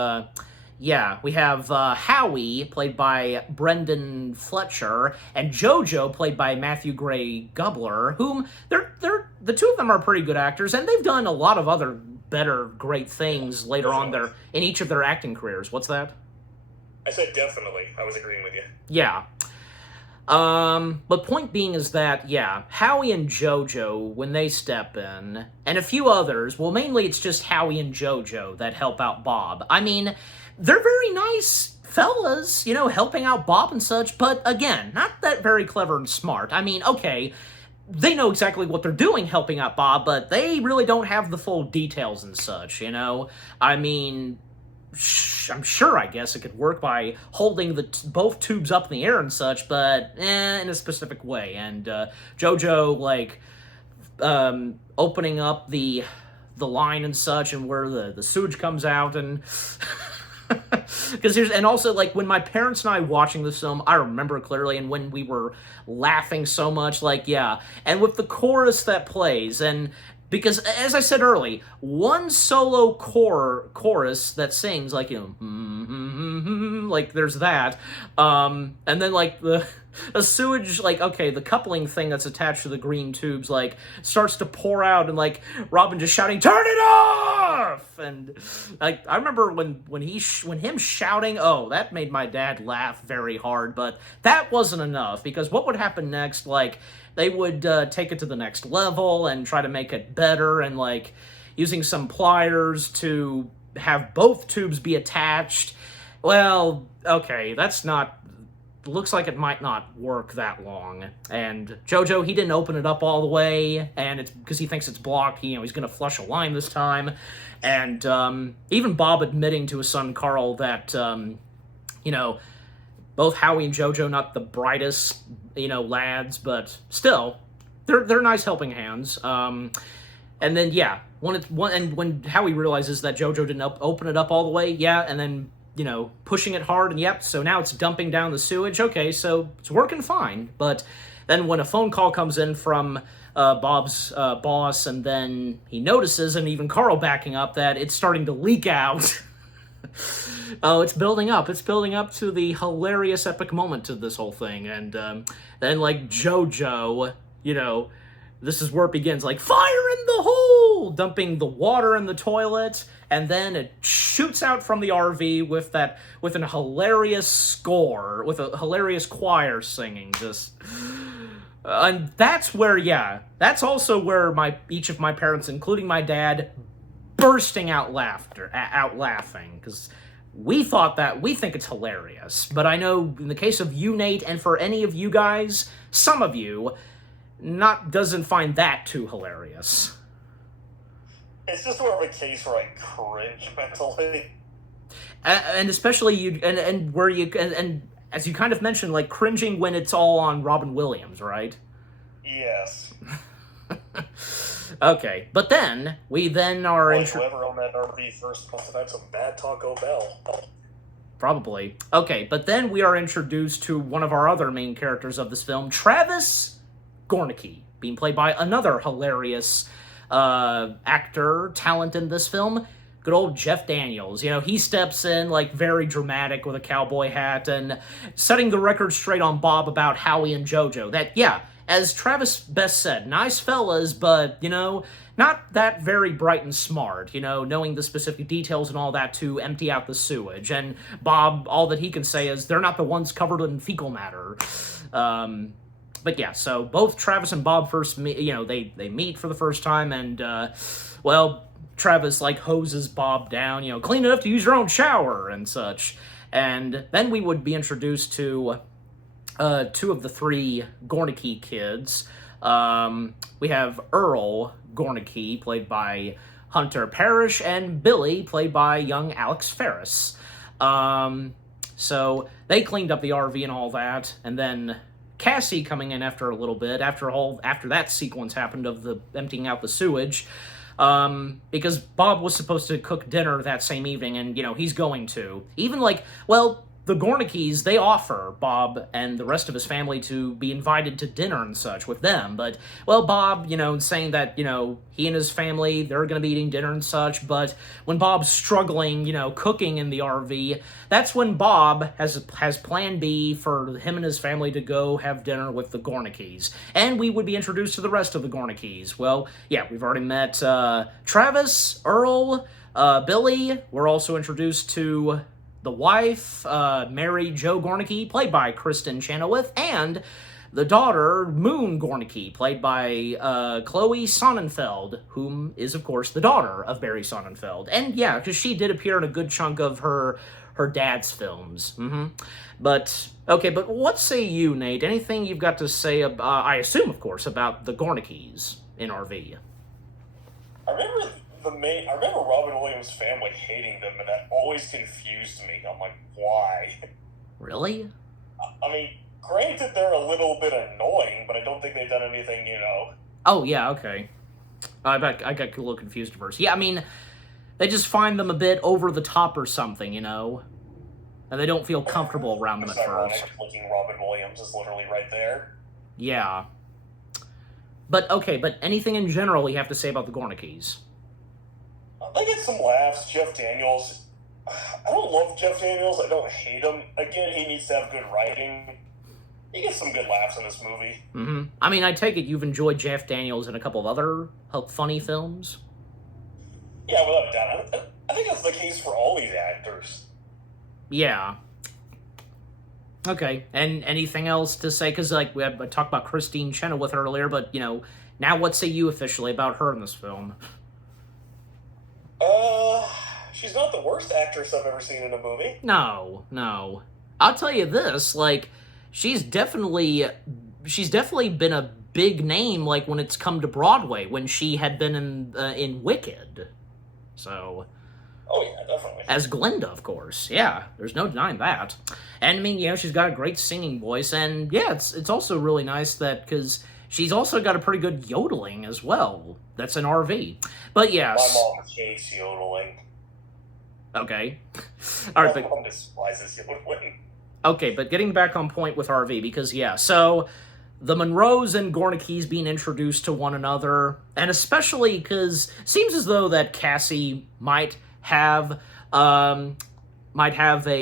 we have Howie, played by Brendan Fletcher, and JoJo, played by Matthew Gray Gubler, whom the two of them are pretty good actors, and they've done a lot of other better great things later on in each of their acting careers. What's that? I said definitely. I was agreeing with you. Yeah. But point being is that, Howie and JoJo, when they step in, and a few others, well, mainly it's just Howie and JoJo that help out Bob. I mean, they're very nice fellas, helping out Bob and such, but again, not that very clever and smart. I mean, okay, they know exactly what they're doing helping out Bob, but they really don't have the full details and such, I mean, I'm sure, I guess, it could work by holding both tubes up in the air and such, but, in a specific way. And, JoJo, like, opening up the line and such, and where the sewage comes out, and... and also, like, when my parents and I watching this film, I remember clearly, and when we were laughing so much, like, and with the chorus that plays, and because, as I said early, one solo chorus that sings, like, like, there's that, and then, like, the sewage, like, okay, the coupling thing that's attached to the green tubes, like, starts to pour out, and, like, Robin just shouting, "Turn it off!" And, like, I remember when him shouting, oh, that made my dad laugh very hard, but that wasn't enough, because what would happen next, like, they would take it to the next level and try to make it better, and, like, using some pliers to have both tubes be attached. Well, okay, that's not... Looks like it might not work that long. And Jojo, he didn't open it up all the way, and it's because he thinks it's blocked. He's going to flush a line this time. And even Bob admitting to his son Carl that, both Howie and Jojo, not the brightest, lads, but still, they're nice helping hands. And then, yeah, when Howie realizes that Jojo didn't open it up all the way, yeah, and then pushing it hard, and yep, so now it's dumping down the sewage. Okay, so it's working fine. But then when a phone call comes in from Bob's boss, and then he notices, and even Carl backing up, that it's starting to leak out. Oh, it's building up. It's building up to the hilarious epic moment of this whole thing. And then, like, Jojo, this is where it begins, like, fire in the hole! Dumping the water in the toilet, and then it shoots out from the RV with a hilarious score, with a hilarious choir singing, just... and that's where, that's also where each of my parents, including my dad, bursting out laughing, because we think it's hilarious. But I know in the case of you, Nate, and for any of you guys, some of you, doesn't find that too hilarious. It's just more of a case where I cringe mentally. And especially and as you kind of mentioned, like, cringing when it's all on Robin Williams, right? Yes. Okay, but then we are whoever on that RV first must have had some bad Taco Bell. Probably. Okay, but then we are introduced to one of our other main characters of this film, Travis Gornicki, being played by another hilarious actor, talent in this film, good old Jeff Daniels. He steps in, like, very dramatic with a cowboy hat and setting the record straight on Bob about Howie and Jojo. That, as Travis best said, nice fellas, but, not that very bright and smart, knowing the specific details and all that to empty out the sewage. And Bob, all that he can say is, they're not the ones covered in fecal matter. But yeah, so both Travis and Bob first meet, they meet for the first time, and, Travis, like, hoses Bob down, clean enough to use your own shower and such. And then we would be introduced to two of the three Gornicki kids. We have Earl Gornicki, played by Hunter Parrish, and Billy, played by young Alex Ferris. So they cleaned up the RV and all that, and then Cassie coming in after a little bit, after that sequence happened of the emptying out the sewage, because Bob was supposed to cook dinner that same evening, and, he's going to. Even, the Gornickis, they offer Bob and the rest of his family to be invited to dinner and such with them, but, Bob, saying that, he and his family, they're gonna be eating dinner and such, but when Bob's struggling, cooking in the RV, that's when Bob has plan B for him and his family to go have dinner with the Gornickis. And we would be introduced to the rest of the Gornickis. Well, yeah, we've already met Travis, Earl, Billy. We're also introduced to the wife, Mary Jo Gornicki, played by Kristen Chenoweth, and the daughter, Moon Gornicki, played by Chloe Sonnenfeld, whom is, of course, the daughter of Barry Sonnenfeld. And yeah, because she did appear in a good chunk of her dad's films. But, okay, but what say you, Nate? Anything you've got to say, I assume, of course, about the Gornickis in RV? I remember Robin Williams' family hating them, and that always confused me. I'm like, why? Really? I mean, granted, they're a little bit annoying, but I don't think they've done anything, Oh, yeah, okay. I got a little confused at first. Yeah, I mean, they just find them a bit over the top or something, and they don't feel comfortable around them at first. Looking Robin Williams is literally right there. Yeah. But, okay, but anything in general you have to say about the Gornickis? They get some laughs. Jeff Daniels. I don't love Jeff Daniels. I don't hate him. Again, he needs to have good writing. He gets some good laughs in this movie. I mean, I take it you've enjoyed Jeff Daniels in a couple of other funny films? Yeah, without a doubt. I think that's the case for all these actors. Yeah. Okay, and anything else to say? Because, we had talked about Christine Chenoweth earlier, but, now what say you officially about her in this film? she's not the worst actress I've ever seen in a movie. No, no. I'll tell you this, like, she's definitely been a big name, like, when it's come to Broadway, when she had been in Wicked. So... Oh, yeah, definitely. As Glinda, of course. Yeah, there's no denying that. And, I mean, you know, she's got a great singing voice, and, yeah, it's also really nice that, because she's also got a pretty good yodeling as well. That's an RV. But, yes. My mom hates yodeling. Okay. All right, My mom despises yodeling. Okay, but getting back on point with RV, because, yeah, so... The Monroes and Gornickes being introduced to one another, and especially because it seems as though that Cassie might have a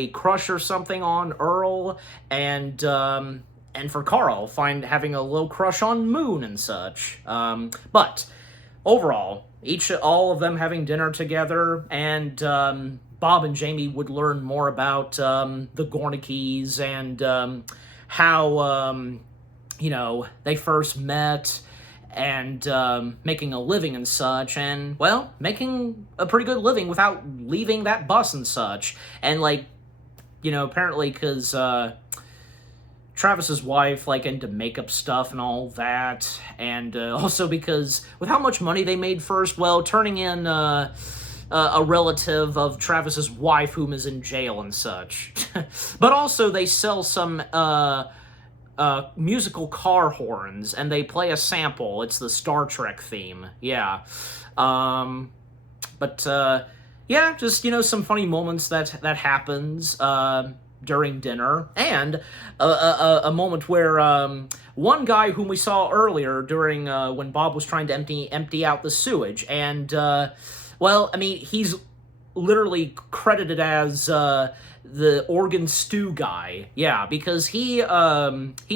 crush or something on Earl, and for Carl, having a little crush on Moon and such. But overall, all of them having dinner together, and Bob and Jamie would learn more about the Gornickes and how you know, they first met, and making a living and such, and, well, making a pretty good living without leaving that bus and such. And, like, you know, apparently because Travis's wife, like, into makeup stuff and all that, and also because with how much money they made first, well, turning in a relative of Travis's wife whom is in jail and such. But also they sell some... musical car horns, and they play a sample. It's the Star Trek theme. Yeah. Yeah, just, you know, some funny moments that happens during dinner, and a moment where one guy whom we saw earlier during when Bob was trying to empty out the sewage, and well, I mean, he's literally credited as the organ stew guy. Yeah, because he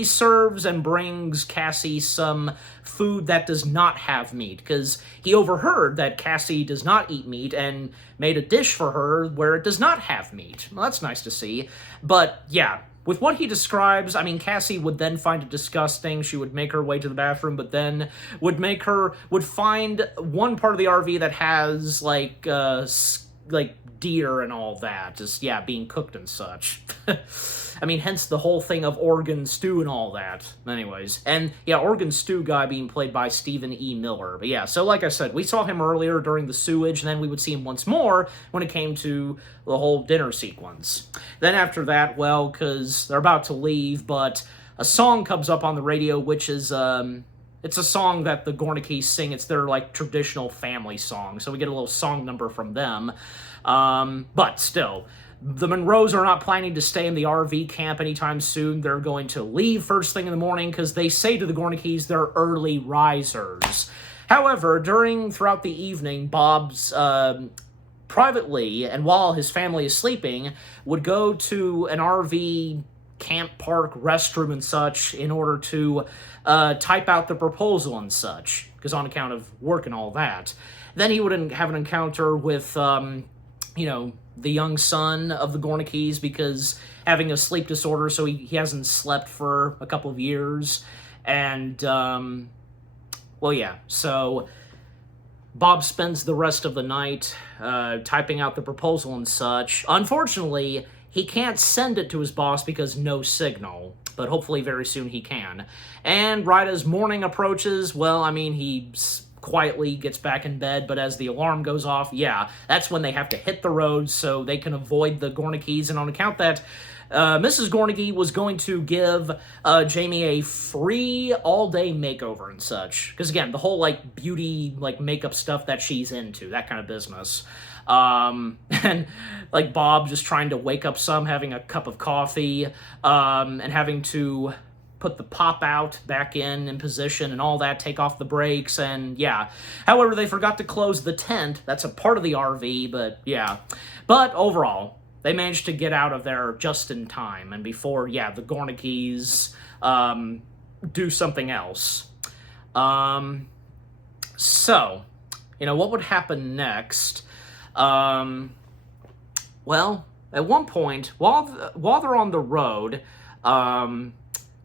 serves and brings Cassie some food that does not have meat, because he overheard that Cassie does not eat meat and made a dish for her where it does not have meat. Well, that's nice to see. But yeah, with what he describes, I mean, Cassie would then find it disgusting. She would make her way to the bathroom, but then would find one part of the RV that has like deer and all that, just, yeah, being cooked and such. I mean, hence the whole thing of organ stew and all that. Anyways, and, yeah, organ stew guy being played by Stephen E. Miller. But, yeah, so like I said, we saw him earlier during the sewage, and then we would see him once more when it came to the whole dinner sequence. Then after that, well, because they're about to leave, but a song comes up on the radio, which is, it's a song that the Gornickes sing. It's their, like, traditional family song, so we get a little song number from them. But still, the Monroes are not planning to stay in the RV camp anytime soon. They're going to leave first thing in the morning because they say to the Gornickes they're early risers. However, throughout the evening, Bob's privately, and while his family is sleeping, would go to an RV camp park restroom and such in order to type out the proposal and such, because on account of work and all that. Then he would have an encounter with, you know, the young son of the Gornickes, because having a sleep disorder, so he hasn't slept for a couple of years. And, well, yeah, so Bob spends the rest of the night typing out the proposal and such. Unfortunately, he can't send it to his boss because no signal, but hopefully very soon he can. And right as morning approaches, well, I mean, he quietly gets back in bed, but as the alarm goes off, yeah, that's when they have to hit the road so they can avoid the Gornickes. And on account that Mrs. Gornicke was going to give Jamie a free all-day makeover and such, because again, the whole, like, beauty, like, makeup stuff that she's into, that kind of business. And, like, Bob just trying to wake up some, having a cup of coffee, and having to put the pop-out back in position and all that, take off the brakes, and yeah. However, they forgot to close the tent. That's a part of the RV, but yeah. But overall, they managed to get out of there just in time, and before, yeah, the Gornickes do something else. So, you know, what would happen next? Well, at one point, while they're on the road,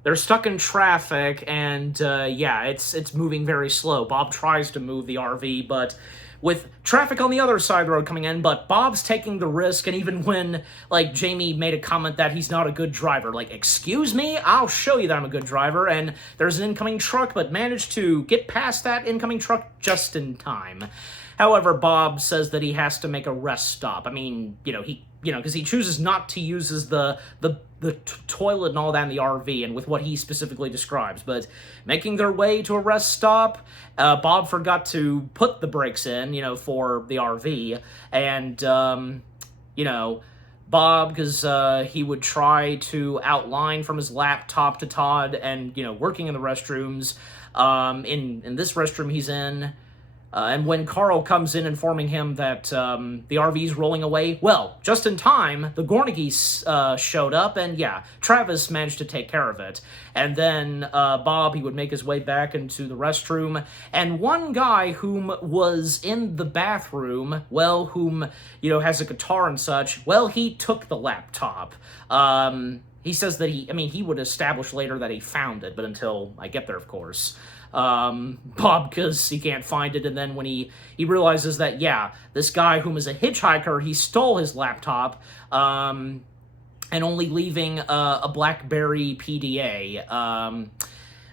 they're stuck in traffic, and yeah, it's moving very slow. Bob tries to move the RV, but with traffic on the other side of the road coming in, but Bob's taking the risk, and even when, like, Jamie made a comment that he's not a good driver, like, excuse me? I'll show you that I'm a good driver, and there's an incoming truck, but managed to get past that incoming truck just in time. However, Bob says that he has to make a rest stop. I mean, because he chooses not to use the toilet and all that in the RV, and with what he specifically describes. But making their way to a rest stop, Bob forgot to put the brakes in, for the RV, and Bob, because he would try to outline from his laptop to Todd, and working in the restrooms, in this restroom he's in. And when Carl comes in informing him that the RV's rolling away, well, just in time, the Gornigies showed up, and yeah, Travis managed to take care of it. And then Bob, he would make his way back into the restroom, and one guy whom was in the bathroom, well, whom, has a guitar and such, well, he took the laptop. He says that he would establish later that he found it, but until I get there, of course. Bob, because he can't find it, and then when he realizes that, yeah, this guy whom is a hitchhiker, he stole his laptop, and only leaving a BlackBerry PDA.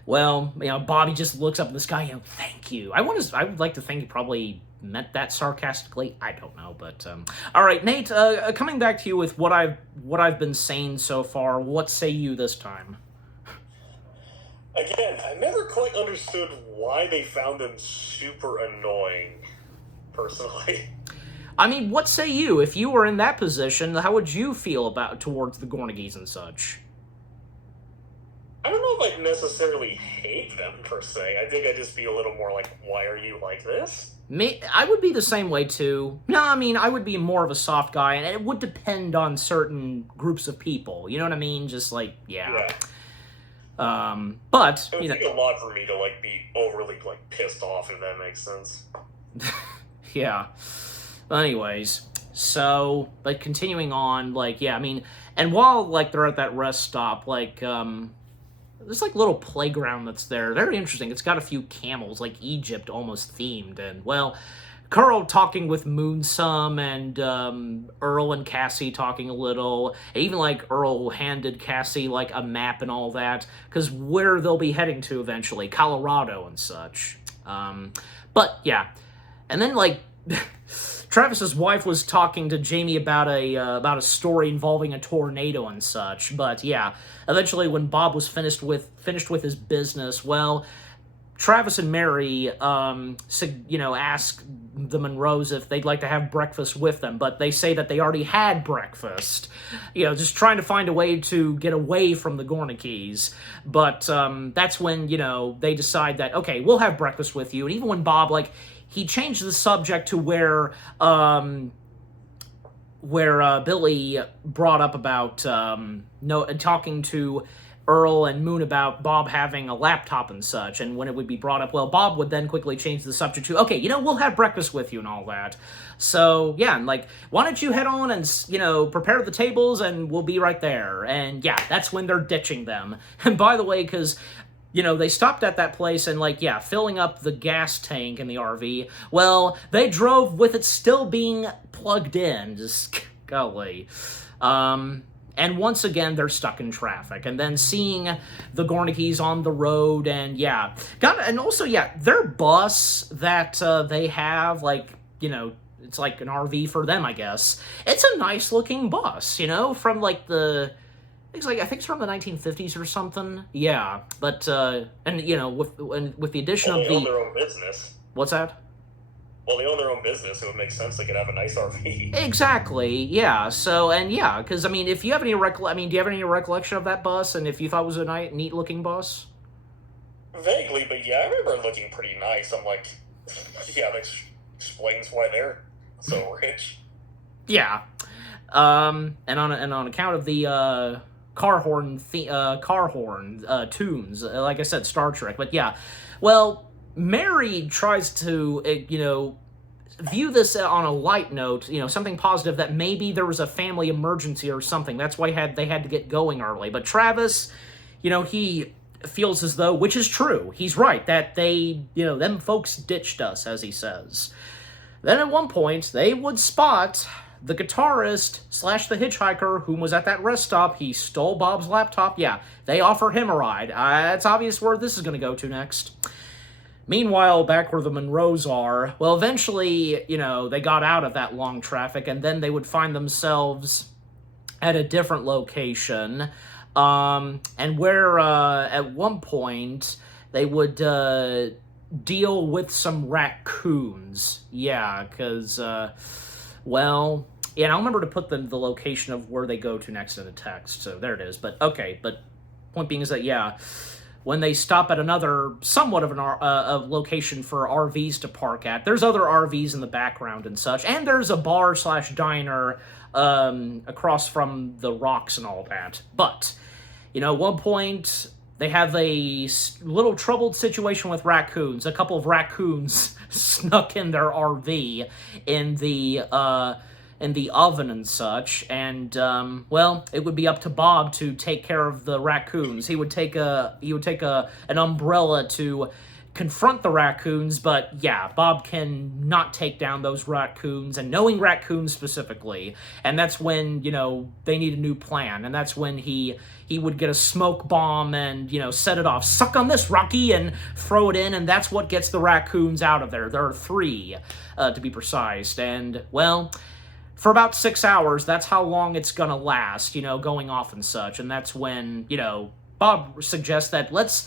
Bobby just looks up at this guy, thank you. I would like to think he probably meant that sarcastically. I don't know, but all right, Nate. Coming back to you with what I've been saying so far. What say you this time? Again, I never quite understood why they found him super annoying, personally. I mean, what say you? If you were in that position, how would you feel towards the Gornigies and such? I don't know if I'd necessarily hate them, per se. I think I'd just be a little more like, why are you like this? I would be the same way, too. No, I mean, I would be more of a soft guy, and it would depend on certain groups of people. You know what I mean? Just like, yeah. But it would take a lot for me to be overly pissed off, if that makes sense. Yeah. But anyways, so continuing on, and while they're at that rest stop, there's little playground that's there, very interesting. It's got a few camels, Egypt almost themed, and well, Carl talking with Moon some, and Earl and Cassie talking a little. Even Earl handed Cassie a map and all that, because where they'll be heading to eventually, Colorado and such. But yeah, and then Travis's wife was talking to Jamie about a story involving a tornado and such. But yeah, eventually when Bob was finished with his business, well, Travis and Mary, ask the Monroes if they'd like to have breakfast with them, but they say that they already had breakfast. Just trying to find a way to get away from the Gornigies. But that's when, they decide that, okay, we'll have breakfast with you. And even when Bob, he changed the subject to where Billy brought up about talking to Earl and Moon about Bob having a laptop and such, and when it would be brought up, well, Bob would then quickly change the subject to, okay, we'll have breakfast with you and all that. So, yeah, and why don't you head on and, prepare the tables and we'll be right there. And yeah, that's when they're ditching them. And by the way, because they stopped at that place and, filling up the gas tank in the RV. Well, they drove with it still being plugged in. Just, golly. And once again, they're stuck in traffic. And then seeing the Gornigies on the road, and yeah. And also, yeah, their bus that they have, it's like an RV for them, I guess. It's a nice-looking bus, from, I think it's from the 1950s or something. Yeah, but, with the addition of the... They own their own business. What's that? Well, they own their own business. It would make sense they could have a nice RV. Exactly, yeah. So, and yeah, because, if you have any do you have any recollection of that bus, and if you thought it was a neat-looking bus? Vaguely, but yeah, I remember it looking pretty nice. I'm like, yeah, that explains why they're so rich. Yeah. And on account of the, car horn tunes, like I said, Star Trek, but yeah. Well, Mary tries to, view this on a light note, something positive, that maybe there was a family emergency or something. That's why they had to get going early. But Travis, he feels as though, which is true, he's right, that they, them folks ditched us, as he says. Then at one point, they would spot the guitarist slash the hitchhiker who was at that rest stop. He stole Bob's laptop. Yeah, they offer him a ride. It's obvious where this is going to go to next. Meanwhile, back where the Monroes are, well, eventually, they got out of that long traffic, and then they would find themselves at a different location, and where, at one point, they would, deal with some raccoons. Yeah, because, well, yeah, and I'll remember to put the location of where they go to next in the text, so there it is. But, okay, but point being is that, yeah, when they stop at another, somewhat of a location for RVs to park at, there's other RVs in the background and such, and there's a bar slash diner across from the rocks and all that. But, at one point, they have a little troubled situation with raccoons. A couple of raccoons snuck in their RV in the oven and such, and well, it would be up to Bob to take care of the raccoons. He would take an umbrella to confront the raccoons, but yeah, Bob can not take down those raccoons, and knowing raccoons specifically, and that's when, they need a new plan, and that's when he would get a smoke bomb and, set it off. Suck on this, Rocky, and throw it in, and that's what gets the raccoons out of there. There are 3, to be precise, and, well, for about 6 hours, that's how long it's gonna last, going off and such, and that's when, Bob suggests that let's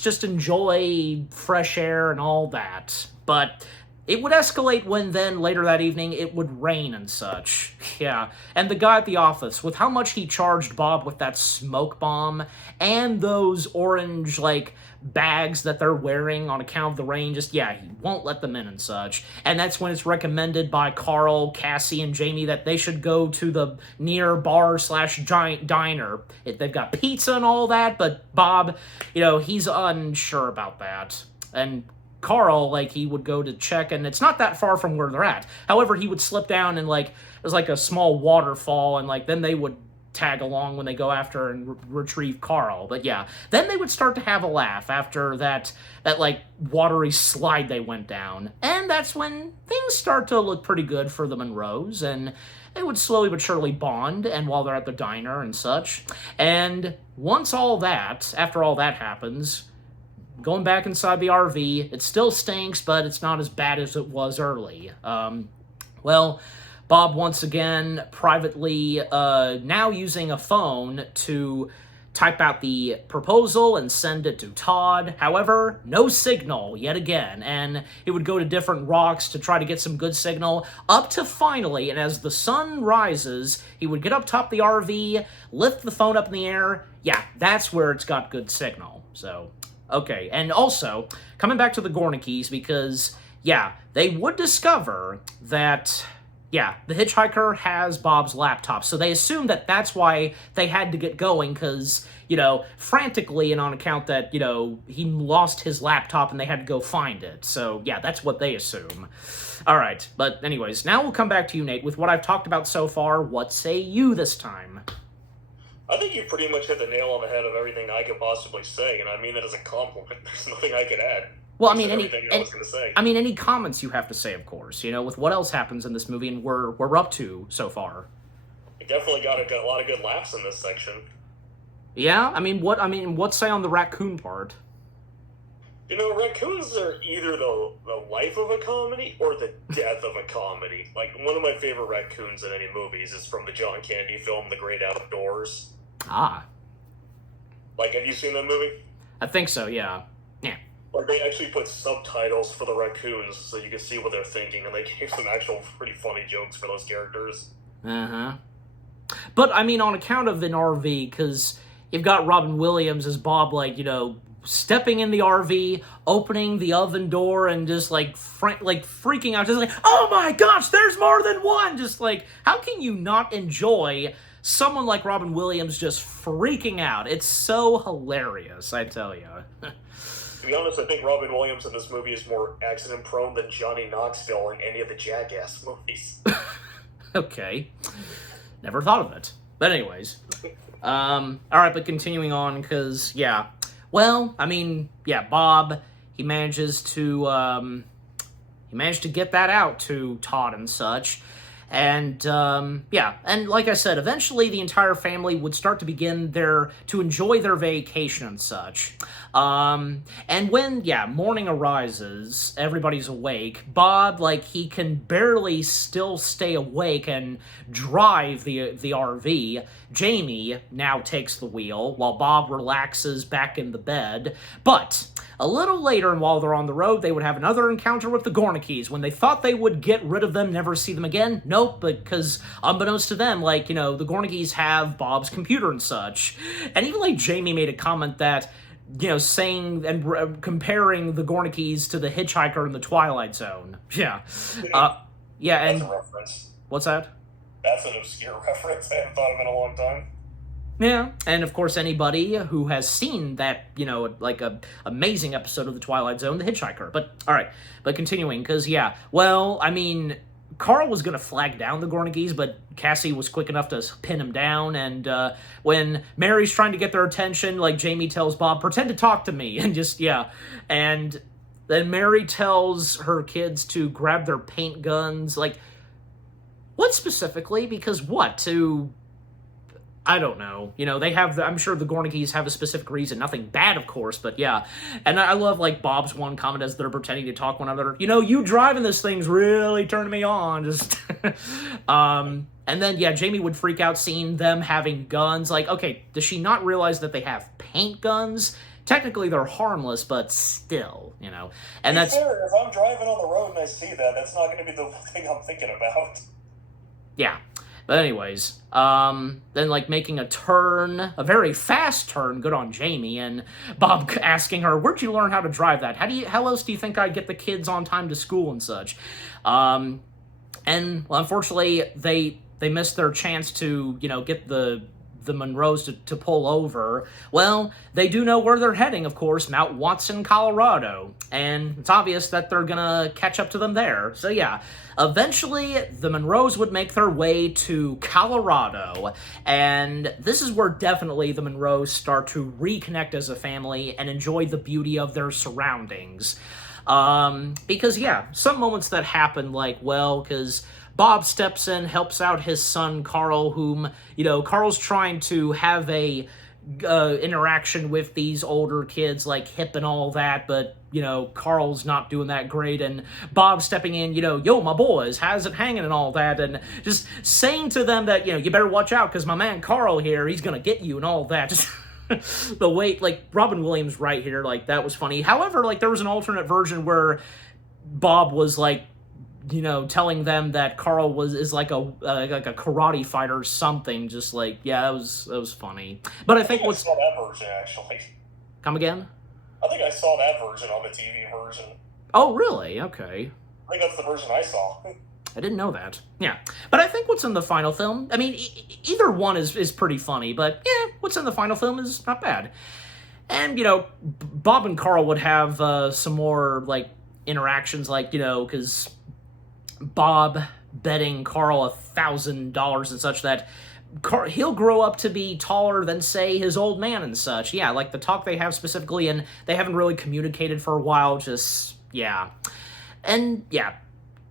just enjoy fresh air and all that. But it would escalate when then, later that evening, it would rain and such. Yeah, and the guy at the office, with how much he charged Bob with that smoke bomb, and those orange, bags that they're wearing on account of the rain, he won't let them in and such. And that's when it's recommended by Carl, Cassie, and Jamie that they should go to the near bar slash giant diner. They've got pizza and all that, but Bob, he's unsure about that. And Carl, he would go to check, and it's not that far from where they're at. However, he would slip down, and, there's, a small waterfall, and, then they would tag along when they go after and retrieve Carl. But yeah, then they would start to have a laugh after that watery slide they went down. And that's when things start to look pretty good for the Monroes, and they would slowly but surely bond, and while they're at the diner and such. And after all that happens, going back inside the RV, it still stinks, but it's not as bad as it was early. Well, Bob once again privately, now using a phone to type out the proposal and send it to Todd. However, no signal yet again, and it would go to different rocks to try to get some good signal, up to finally, and as the sun rises, he would get up top the RV, lift the phone up in the air. Yeah, that's where it's got good signal. So, okay, and also, coming back to the Gornikes, because, yeah, they would discover that, yeah, the hitchhiker has Bob's laptop, so they assume that that's why they had to get going, because, frantically, and on account that, he lost his laptop and they had to go find it. So, yeah, that's what they assume. Alright, but anyways, now we'll come back to you, Nate, with what I've talked about so far. What say you this time? I think you pretty much hit the nail on the head of everything I could possibly say, and I mean that as a compliment. There's nothing I could add. Well, I mean, any comments you have to say, of course, with what else happens in this movie and we're up to so far. We definitely got a lot of good laughs in this section. Yeah? What say on the raccoon part? Raccoons are either the life of a comedy or the death of a comedy. One of my favorite raccoons in any movies is from the John Candy film, The Great Outdoors. Ah. Have you seen that movie? I think so, yeah. Yeah. They actually put subtitles for the raccoons so you can see what they're thinking, and they gave some actual pretty funny jokes for those characters. Uh-huh. But, on account of an RV, because you've got Robin Williams as Bob, stepping in the RV, opening the oven door, and just, freaking out, just oh my gosh, there's more than one! Just, how can you not enjoy someone like Robin Williams just freaking out? It's so hilarious, I tell you. To be honest, I think Robin Williams in this movie is more accident-prone than Johnny Knoxville in any of the Jackass movies. Okay. Never thought of it. But anyways. Alright, but continuing on, because, yeah. Well, Bob, he manages to he managed to get that out to Todd and such. And, yeah, and like I said, eventually the entire family would start to to enjoy their vacation and such. And when, morning arises, everybody's awake, Bob, he can barely still stay awake and drive the RV. Jamie now takes the wheel, while Bob relaxes back in the bed. But a little later, and while they're on the road, they would have another encounter with the Gornikes. When they thought they would get rid of them, never see them again, nope, because unbeknownst to them, the Gornikes have Bob's computer and such. And even, Jamie made a comment that, saying and comparing the Gornikes to the hitchhiker in the Twilight Zone. Yeah. Yeah, and... That's a reference. What's that? That's an obscure reference. I haven't thought of it in a long time. Yeah, and of course anybody who has seen that, a amazing episode of The Twilight Zone, The Hitchhiker. But, alright, continuing, because, Carl was going to flag down the Gornikes, but Cassie was quick enough to pin him down, and when Mary's trying to get their attention, Jamie tells Bob, pretend to talk to me, and and then Mary tells her kids to grab their paint guns, what specifically? Because what? I don't know. They have, I'm sure the Gornikes have a specific reason. Nothing bad, of course, but yeah. And I love, Bob's one comment as they're pretending to talk one another. You driving this thing's really turning me on. Just, and then, Jamie would freak out seeing them having guns. Okay, does she not realize that they have paint guns? Technically, they're harmless, but still, And that's... Fair, if I'm driving on the road and I see that, that's not going to be the thing I'm thinking about. Yeah. But anyways, then, making a turn, a very fast turn, good on Jamie, and Bob asking her, where'd you learn how to drive that? How else do you think I'd get the kids on time to school and such? And, well, unfortunately, they missed their chance to, get the Monroes to pull over. Well, they do know where they're heading, of course, Mount Watson, Colorado, and it's obvious that they're gonna catch up to them there. So yeah, eventually the Monroes would make their way to Colorado, and this is where definitely the Monroes start to reconnect as a family and enjoy the beauty of their surroundings. Because yeah, some moments that happen, because Bob steps in, helps out his son Carl, whom, Carl's trying to have a interaction with these older kids, Hip and all that, but, Carl's not doing that great, and Bob stepping in, yo, my boys, how's it hanging and all that, and just saying to them that, you better watch out, because my man Carl here, he's gonna get you and all that. Just the way, Robin Williams right here, that was funny. However, there was an alternate version where Bob was, telling them that Carl is like a karate fighter or something. Just that was funny. But I think I saw that version actually. Come again? I think I saw that version on the TV version. Oh, really? Okay. I think that's the version I saw. I didn't know that. Yeah, but I think what's in the final film, either one is pretty funny, but yeah, what's in the final film is not bad. And Bob and Carl would have some more interactions, because Bob betting Carl $1,000 and such that he'll grow up to be taller than, say, his old man and such. Yeah, the talk they have specifically, and they haven't really communicated for a while, just, yeah. And, yeah,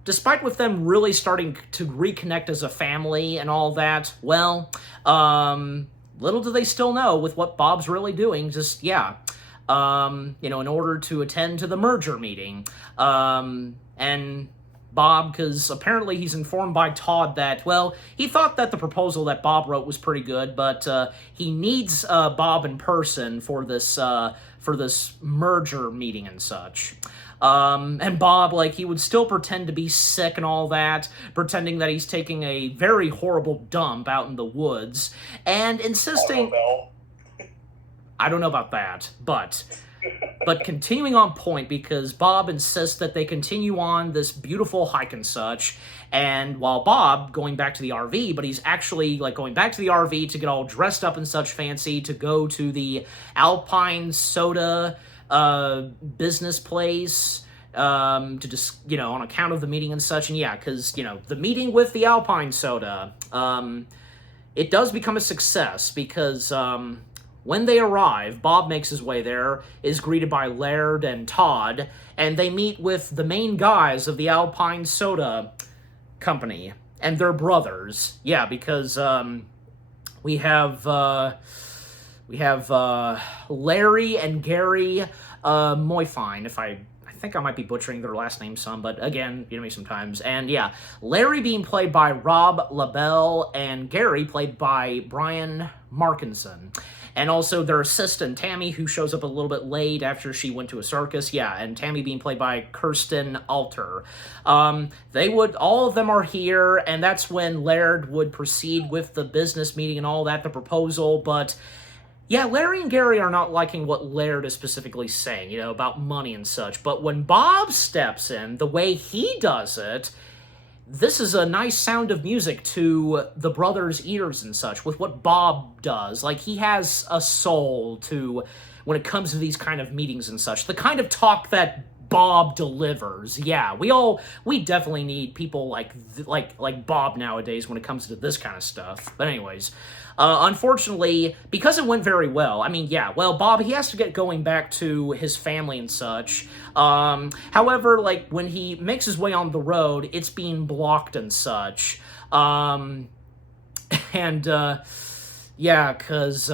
despite with them really starting to reconnect as a family and all that, well, little do they still know with what Bob's really doing, just, yeah. In order to attend to the merger meeting, and Bob, because apparently he's informed by Todd that, well, he thought that the proposal that Bob wrote was pretty good, but he needs Bob in person for this merger meeting and such. And Bob, he would still pretend to be sick and all that, pretending that he's taking a very horrible dump out in the woods, and insisting... I don't know about that, but continuing on point, because Bob insists that they continue on this beautiful hike and such, and while Bob going back to the RV, but he's actually going back to the RV to get all dressed up and such fancy to go to the Alpine Soda business place to just, on account of the meeting and such, and yeah, because, the meeting with the Alpine Soda, it does become a success because, when they arrive, Bob makes his way there, is greeted by Laird and Todd, and they meet with the main guys of the Alpine Soda Company, and their brothers. Yeah, because, we have Larry and Gary Moifine, I think I might be butchering their last name some, but again, you know me sometimes. And yeah, Larry being played by Rob LaBelle and Gary played by Brian Markinson. And also their assistant, Tammy, who shows up a little bit late after she went to a circus. Yeah, and Tammy being played by Kirsten Alter. All of them are here, and that's when Laird would proceed with the business meeting and all that, the proposal, but yeah, Larry and Gary are not liking what Laird is specifically saying, you know, about money and such. But when Bob steps in, the way he does it, this is a nice sound of music to the brothers' ears and such, with what Bob does. Like, he has a soul to, when it comes to these kind of meetings and such. The kind of talk that Bob delivers. Yeah, we definitely need people like Bob nowadays when it comes to this kind of stuff. But anyways, unfortunately, because it went very well, I mean, yeah, well, Bob, he has to get going back to his family and such. However, like, when he makes his way on the road, it's being blocked and such. Yeah, because,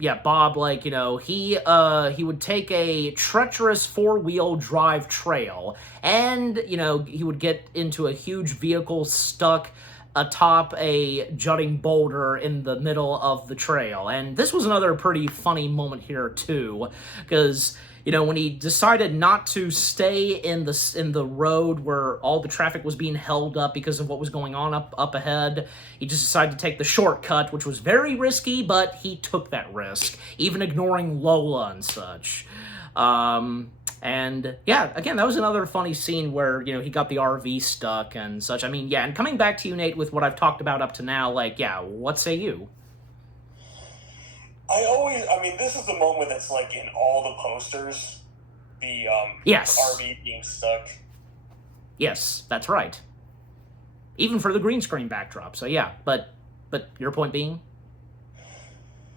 yeah, Bob, like, you know, he would take a treacherous four-wheel drive trail, and, you know, he would get into a huge vehicle stuck atop a jutting boulder in the middle of the trail. And this was another pretty funny moment here, too, because, you know, when he decided not to stay in the road where all the traffic was being held up because of what was going on up ahead, he just decided to take the shortcut, which was very risky, but he took that risk, even ignoring Lola and such. And yeah, again, that was another funny scene where, you know, he got the RV stuck and such. I mean, yeah, and coming back to you, Nate, with what I've talked about up to now, like, yeah, what say you? I mean, this is the moment that's like in all the posters, the yes. RV being stuck. Yes, that's right. Even for the green screen backdrop. So yeah, but your point being?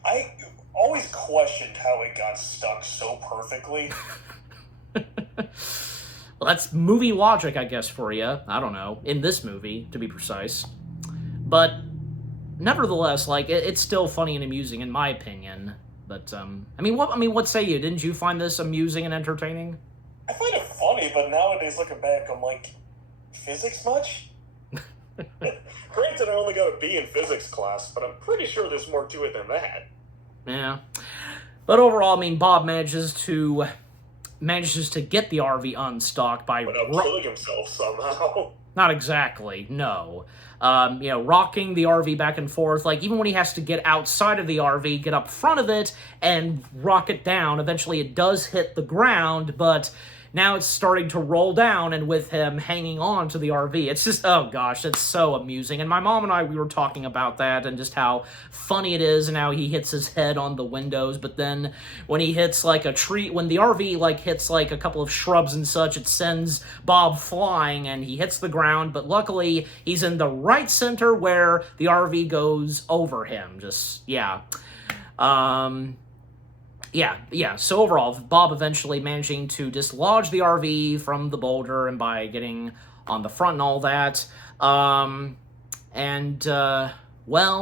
I always questioned how it got stuck so perfectly. Well, that's movie logic, I guess, for you. I don't know. In this movie, to be precise. But nevertheless, like, it's still funny and amusing, in my opinion. But, I mean, what say you? Didn't you find this amusing and entertaining? I find it funny, but nowadays, looking back, I'm like, physics much? Granted, I only got a B in physics class, but I'm pretty sure there's more to it than that. Yeah. But overall, I mean, Bob manages to get the RV unstuck by killing himself somehow. Not exactly, no. You know, rocking the RV back and forth, like, even when he has to get outside of the RV, get up front of it, and rock it down, eventually it does hit the ground, but now it's starting to roll down, and with him hanging on to the RV, it's just, oh gosh, it's so amusing. And my mom and I, we were talking about that, and just how funny it is, and how he hits his head on the windows, but then when he hits, like, a tree, when the RV, like, hits, like, a couple of shrubs and such, it sends Bob flying, and he hits the ground, but luckily, he's in the right center where the RV goes over him. Just, yeah. Yeah, so overall, Bob eventually managing to dislodge the RV from the boulder and by getting on the front and all that. Well,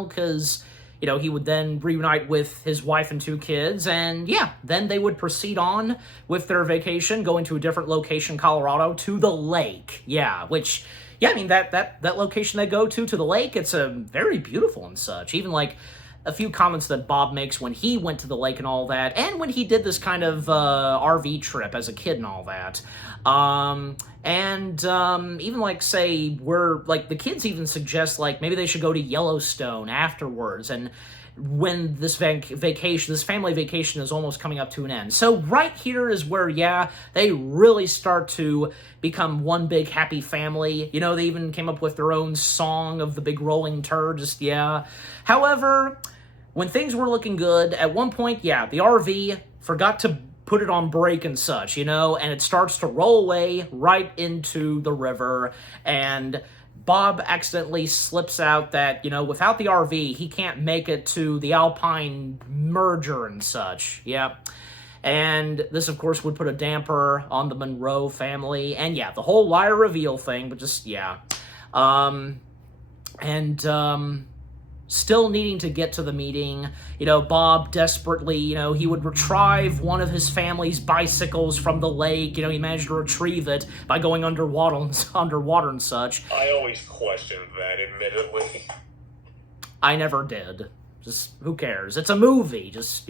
because, you know, he would then reunite with his wife and 2 kids, and yeah, then they would proceed on with their vacation, going to a different location, Colorado, to the lake. Yeah, which, yeah, I mean, that location they go to the lake, it's very beautiful and such. Even, like, a few comments that Bob makes when he went to the lake and all that, and when he did this kind of RV trip as a kid and all that. Even, like, say, the kids even suggest, like, maybe they should go to Yellowstone afterwards, and when this vacation, this family vacation is almost coming up to an end. So right here is where, yeah, they really start to become one big happy family. You know, they even came up with their own song of the big rolling turd, just, yeah. However, when things were looking good, at one point, yeah, the RV forgot to put it on brake and such, you know, and it starts to roll away right into the river, and Bob accidentally slips out that, without the RV, he can't make it to the Alpine merger and such. Yep. And this, of course, would put a damper on the Monroe family. And yeah, the whole liar reveal thing, but just, yeah. Still needing to get to the meeting, Bob desperately, he would retrieve one of his family's bicycles from the lake. He managed to retrieve it by going underwater and such. I always questioned that, admittedly. I never did. Just, who cares? It's a movie, just,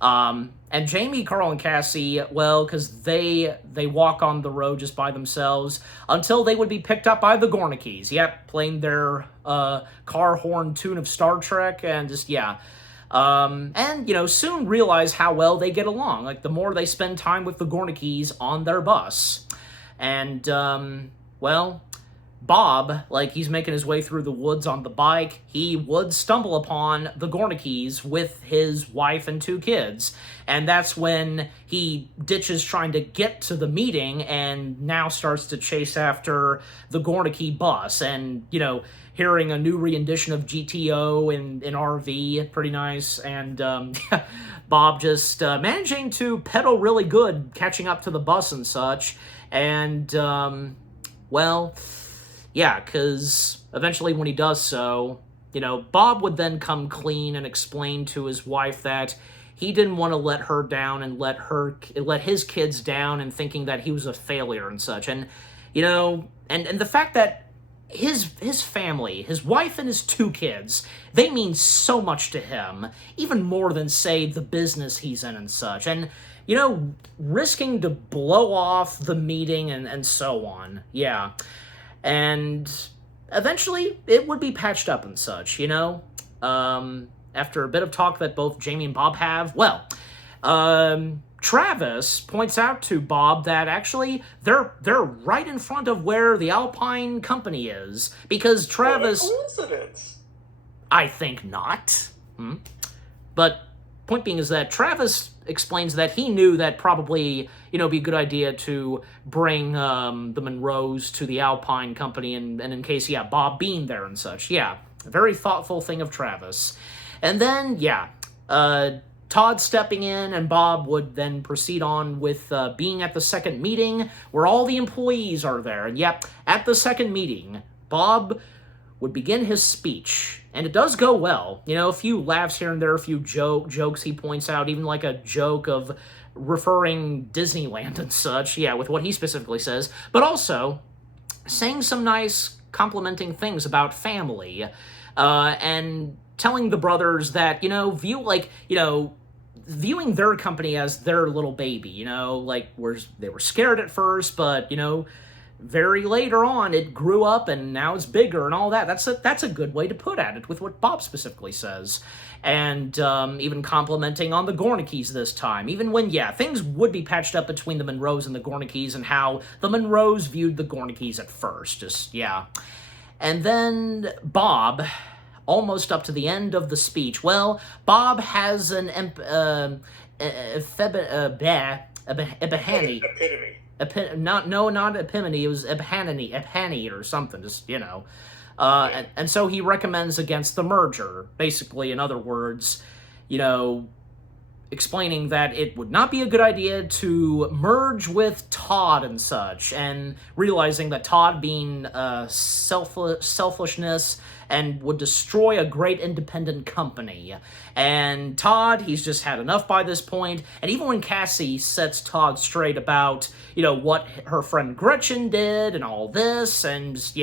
And Jamie, Carl, and Cassie, well, because they walk on the road just by themselves until they would be picked up by the Gornickes. Yep, playing their car horn tune of Star Trek, and just, yeah. Soon realize how well they get along. Like, the more they spend time with the Gornickes on their bus. And, Bob, he's making his way through the woods on the bike, he would stumble upon the Gornickes with his wife and 2 kids. And that's when he ditches trying to get to the meeting and now starts to chase after the Gornicke bus. And, hearing a new rendition of GTO in RV, pretty nice. And Bob just managing to pedal really good, catching up to the bus and such. And, yeah, because eventually when he does so, Bob would then come clean and explain to his wife that he didn't want to let her down and let his kids down and thinking that he was a failure and such. And, and the fact that his family, his wife and his 2 kids, they mean so much to him, even more than, say, the business he's in and such. And, risking to blow off the meeting and so on. Yeah. And eventually, it would be patched up and such, After a bit of talk that both Jamie and Bob have, Travis points out to Bob that actually they're right in front of where the Alpine company is, because Travis... What a coincidence! I think not. But point being is that Travis explains that he knew that probably, be a good idea to bring the Monroes to the Alpine company, and in case, Bob being there and such. Yeah, a very thoughtful thing of Travis. And then, Todd stepping in, and Bob would then proceed on with being at the second meeting, where all the employees are there. And at the second meeting, Bob would begin his speech, and it does go well. A few laughs here and there, a few jokes he points out, even like a joke of referring Disneyland and such, with what he specifically says, but also saying some nice complimenting things about family, and telling the brothers that, viewing their company as their little baby, they were scared at first, but, very later on, it grew up and now it's bigger and all that. That's a good way to put at it with what Bob specifically says. And even complimenting on the Gornickes this time. Even when, things would be patched up between the Monroes and the Gornickes and how the Monroes viewed the Gornickes at first. And then Bob, almost up to the end of the speech, Bob has an epiphany. Not epiphany, it was epiphany or something, just, and so he recommends against the merger, basically, in other words, explaining that it would not be a good idea to merge with Todd and such, and realizing that Todd being selfishness and would destroy a great independent company. And Todd, he's just had enough by this point, and even when Cassie sets Todd straight about, what her friend Gretchen did and all this, and just,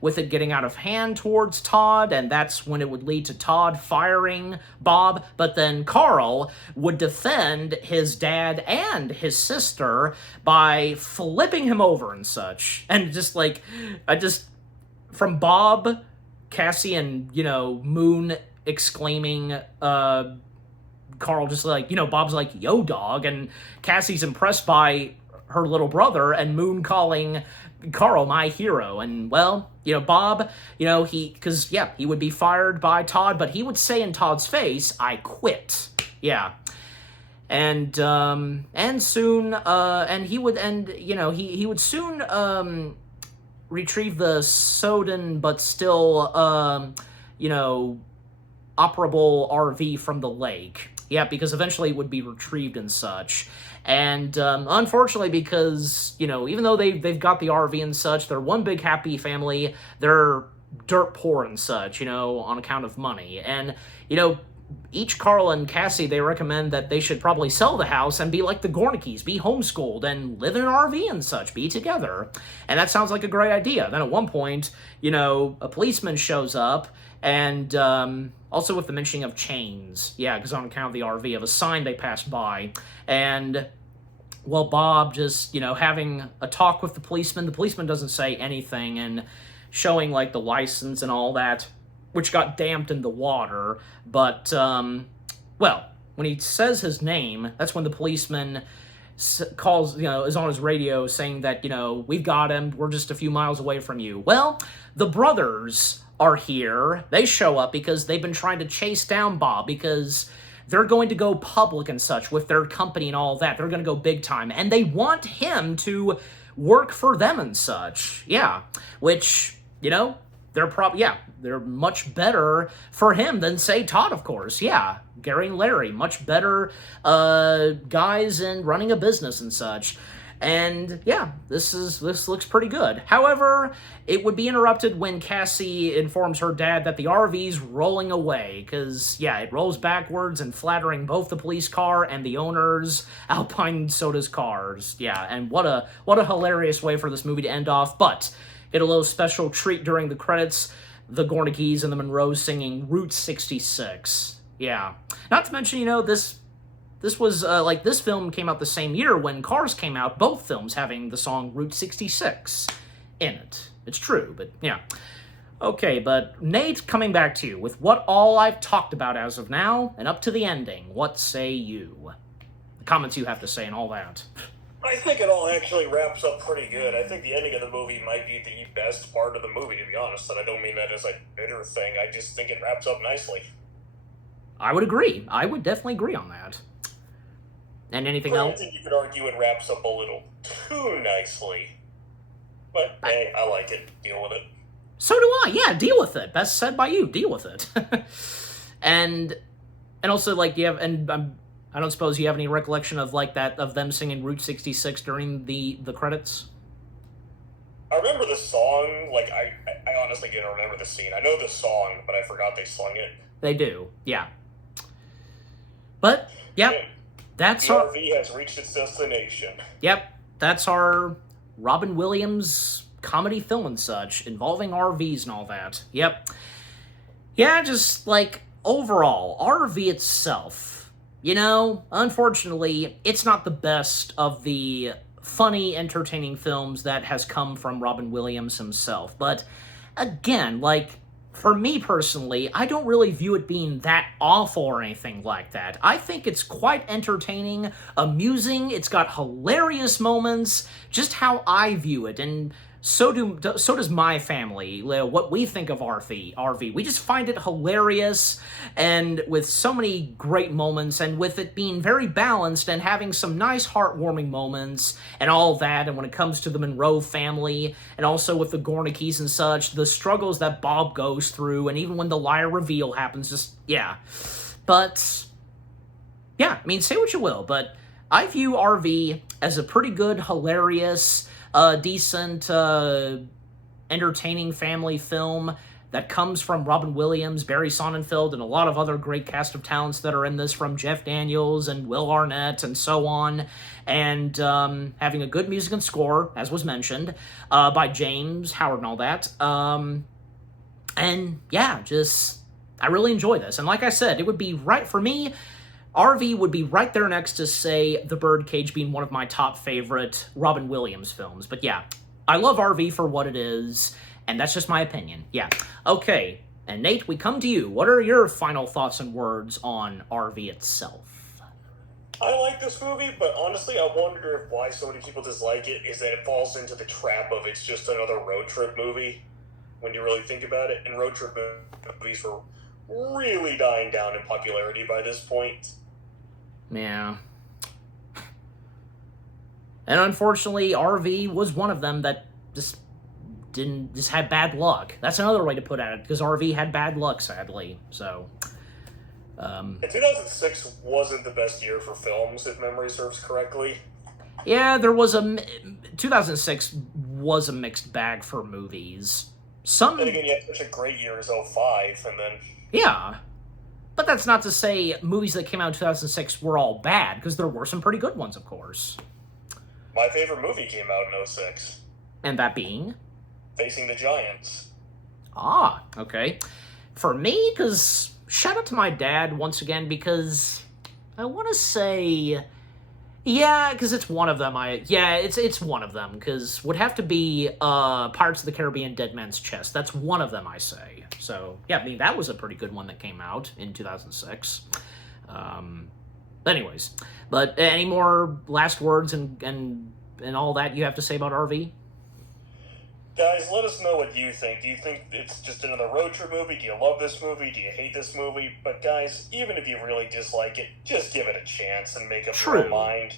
with it getting out of hand towards Todd, and that's when it would lead to Todd firing Bob, but then Carl would defend his dad and his sister by flipping him over and such. And from Bob, Cassie, and, Moon exclaiming, Carl just Bob's like, yo, dog, and Cassie's impressed by her little brother, and Moon calling Carl my hero. And, Bob, he would be fired by Todd, but he would say in Todd's face, I quit. And soon, he would soon, retrieve the Soden, but still, you know, operable RV from the lake. Yeah, because eventually it would be retrieved and such. And unfortunately, because, you know, even though they've got the RV and such, they're one big happy family, they're dirt poor and such, you know, on account of money. And, you know, each Carl and Cassie, they recommend that they should probably sell the house and be like the Gornickes, be homeschooled and live in an RV and such, be together. And that sounds like a great idea. Then at one point, you know, a policeman shows up, and also with the mentioning of chains. Yeah, because on account of the RV, of a sign they passed by. And, well, Bob just, you know, having a talk with the policeman doesn't say anything, and showing, like, the license and all that, which got damped in the water. But, well, when he says his name, that's when the policeman calls, you know, is on his radio saying that, you know, we've got him, we're just a few miles away from you. Well, the brothers are here. They show up because they've been trying to chase down Bob, because they're going to go public and such with their company and all that. They're going to go big time, and they want him to work for them and such. Yeah, which, you know, they're much better for him than, say, Todd, of course. Yeah, Gary and Larry, much better guys in running a business and such. And yeah, this looks pretty good. However, it would be interrupted when Cassie informs her dad that the RV's rolling away, because yeah, it rolls backwards and flattering both the police car and the owner's Alpine Soda's cars. Yeah, and what a hilarious way for this movie to end off. But get a little special treat during the credits, the Gornickes and the Monroes singing Route 66. Yeah. Not to mention, you know, this was, this film came out the same year when Cars came out, both films having the song Route 66 in it. It's true, but yeah. Okay, but Nate, coming back to you, with what all I've talked about as of now, and up to the ending, what say you? The comments you have to say and all that. I think it all actually wraps up pretty good. I think the ending of the movie might be the best part of the movie, to be honest, and I don't mean that as a bitter thing. I just think it wraps up nicely. I would agree. I would definitely agree on that. And anything else? You could argue it wraps up a little too nicely. But, hey, I like it. Deal with it. So do I. Yeah, deal with it. Best said by you. Deal with it. and also, like, you have... And I don't suppose you have any recollection of, like, that... Of them singing Route 66 during the credits? I remember the song. Like, I honestly didn't remember the scene. I know the song, but I forgot they sung it. They do. Yeah. But, yeah. That's the RV has reached its destination. Yep, that's our Robin Williams comedy film and such, involving RVs and all that. Yep. Yeah, just, like, overall, RV itself, you know, unfortunately, it's not the best of the funny, entertaining films that has come from Robin Williams himself. But, again, like... For me personally, I don't really view it being that awful or anything like that. I think it's quite entertaining, amusing, it's got hilarious moments, just how I view it, and so does my family, what we think of RV. We just find it hilarious, and with so many great moments, and with it being very balanced, and having some nice heartwarming moments, and all that, and when it comes to the Monroe family, and also with the Gornickes and such, the struggles that Bob goes through, and even when the liar reveal happens, just, yeah. But, yeah, I mean, say what you will, but I view RV as a pretty good, hilarious, decent, entertaining family film that comes from Robin Williams, Barry Sonnenfeld, and a lot of other great cast of talents that are in this, from Jeff Daniels and Will Arnett and so on, and having a good music and score, as was mentioned, by James Howard and all that. And yeah, just, I really enjoy this. And like I said, it would be right, for me, RV would be right there next to, say, The Birdcage being one of my top favorite Robin Williams films. But yeah, I love RV for what it is, and that's just my opinion. Yeah. Okay, and Nate, we come to you. What are your final thoughts and words on RV itself? I like this movie, but honestly, I wonder if why so many people dislike it is that it falls into the trap of it's just another road trip movie, when you really think about it. And road trip movies were really dying down in popularity by this point. Yeah. And unfortunately, RV was one of them that just just had bad luck. That's another way to put it, because RV had bad luck, sadly. So, 2006 wasn't the best year for films, if memory serves correctly. yeah, 2006 was a mixed bag for movies. Then again, you had such a great year as 05, and then... Yeah. But that's not to say movies that came out in 2006 were all bad, because there were some pretty good ones, of course. My favorite movie came out in 06. And that being? Facing the Giants. Ah, okay. For me, because shout out to my dad once again, because I want to say, yeah, because it's one of them. It's one of them, because would have to be Pirates of the Caribbean: Dead Man's Chest. That's one of them, I say. So yeah, I mean that was a pretty good one that came out in 2006. Anyways, but any more last words and all that you have to say about RV? Guys, let us know what you think. Do you think it's just another road trip movie? Do you love this movie? Do you hate this movie? But guys, even if you really dislike it, just give it a chance and make up your own mind.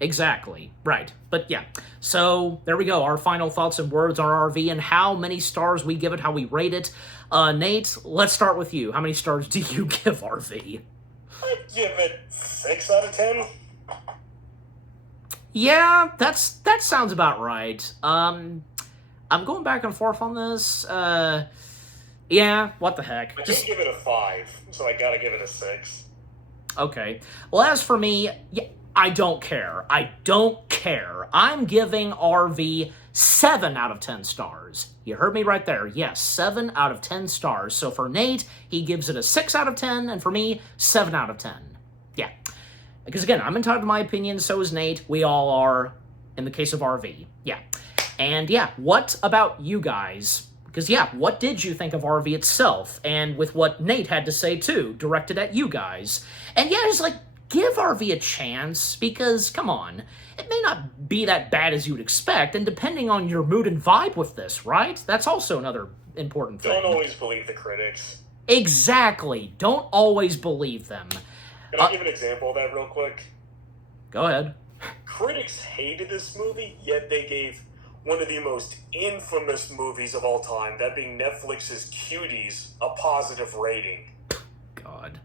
Exactly. Right. But yeah. So there we go. Our final thoughts and words on RV and how many stars we give it, how we rate it. Nate, let's start with you. How many stars do you give RV? I'd give it 6 out of 10. Yeah, that sounds about right. I'm going back and forth on this. Yeah, what the heck. I just give it a 5, so I gotta give it a 6. Okay. Well, as for me, yeah, I don't care. I don't care. I'm giving RV 7 out of 10 stars. You heard me right there. Yes, 7 out of 10 stars. So for Nate, he gives it a 6 out of 10, and for me, 7 out of 10. Yeah. Because again, I'm entitled to my opinion, so is Nate. We all are, in the case of RV. Yeah. And yeah, what about you guys? Because yeah, what did you think of RV itself? And with what Nate had to say too, directed at you guys. And yeah, just like, give RV a chance, because come on, it may not be that bad as you would expect, and depending on your mood and vibe with this, right? That's also another important thing. Don't always believe the critics. Exactly. Don't always believe them. Can I give an example of that real quick? Go ahead. Critics hated this movie, yet they gave one of the most infamous movies of all time, that being Netflix's Cuties, a positive rating. God.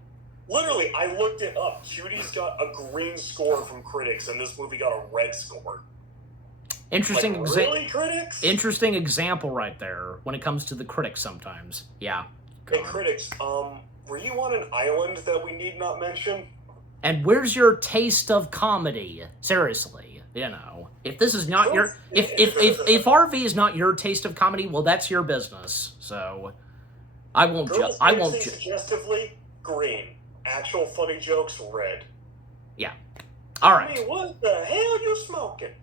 Literally, I looked it up. Cuties got a green score from critics, and this movie got a red score. Interesting. Like, really, critics? Interesting example right there when it comes to the critics sometimes. Yeah. Hey, critics, were you on an island that we need not mention? And where's your taste of comedy? Seriously, you know, if this is not your, if RV is not your taste of comedy, well, that's your business. So, I won't suggestively, green. Actual funny jokes, red. Yeah. All right. I mean, what the hell you smoking?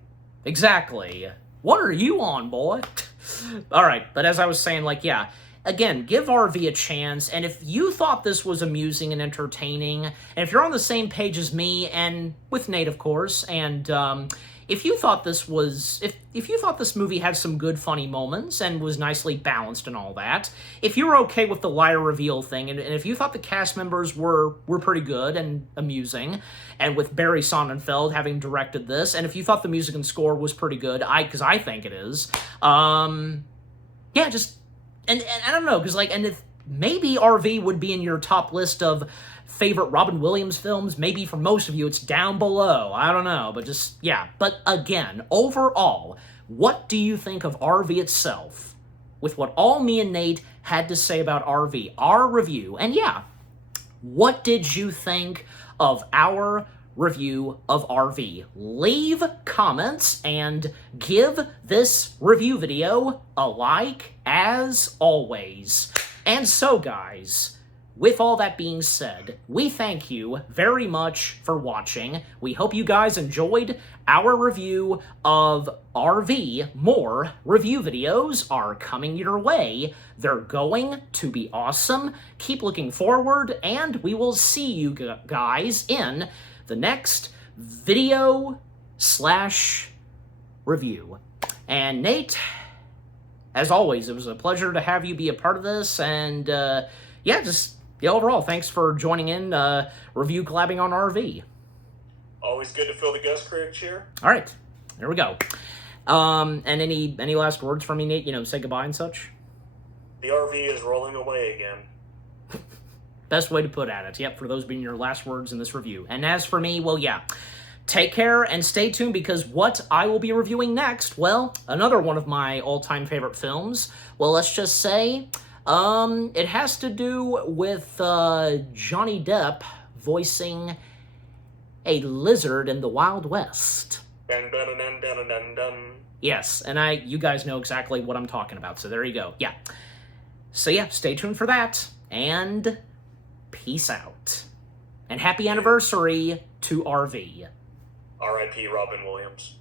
Exactly. What are you on, boy? All right. But as I was saying, like, yeah. Again, give RV a chance, and if you thought this was amusing and entertaining, and if you're on the same page as me, and with Nate, of course, and if you thought this was, if you thought this movie had some good, funny moments, and was nicely balanced and all that, if you were okay with the liar reveal thing, and if you thought the cast members were pretty good and amusing, and with Barry Sonnenfeld having directed this, and if you thought the music and score was pretty good, because I think it is, yeah, just... And I don't know, because, like, and if maybe RV would be in your top list of favorite Robin Williams films, maybe for most of you it's down below, I don't know, but just, yeah. But again, overall, what do you think of RV itself, with what all me and Nate had to say about RV, our review, and yeah, what did you think of our review of RV? Leave comments and give this review video a like, as always. And so, guys, with all that being said, we thank you very much for watching. We hope you guys enjoyed our review of RV. More review videos are coming your way. They're going to be awesome. Keep looking forward, and we will see you guys in the next video/review. And Nate, as always, it was a pleasure to have you be a part of this, and yeah, just overall, thanks for joining in, review collabing on RV. Always good to fill the guest critic chair. All right, there we go. And any last words from you, Nate? You know, say goodbye and such? The RV is rolling away again. Best way to put it. Yep, for those being your last words in this review. And as for me, well, yeah. Take care and stay tuned because what I will be reviewing next, well, another one of my all-time favorite films. Well, let's just say, it has to do with Johnny Depp voicing a lizard in the Wild West. Dun, dun, dun, dun, dun, dun. Yes, and you guys know exactly what I'm talking about, so there you go. Yeah. So yeah, stay tuned for that, and peace out. And happy anniversary to RV. R.I.P. Robin Williams.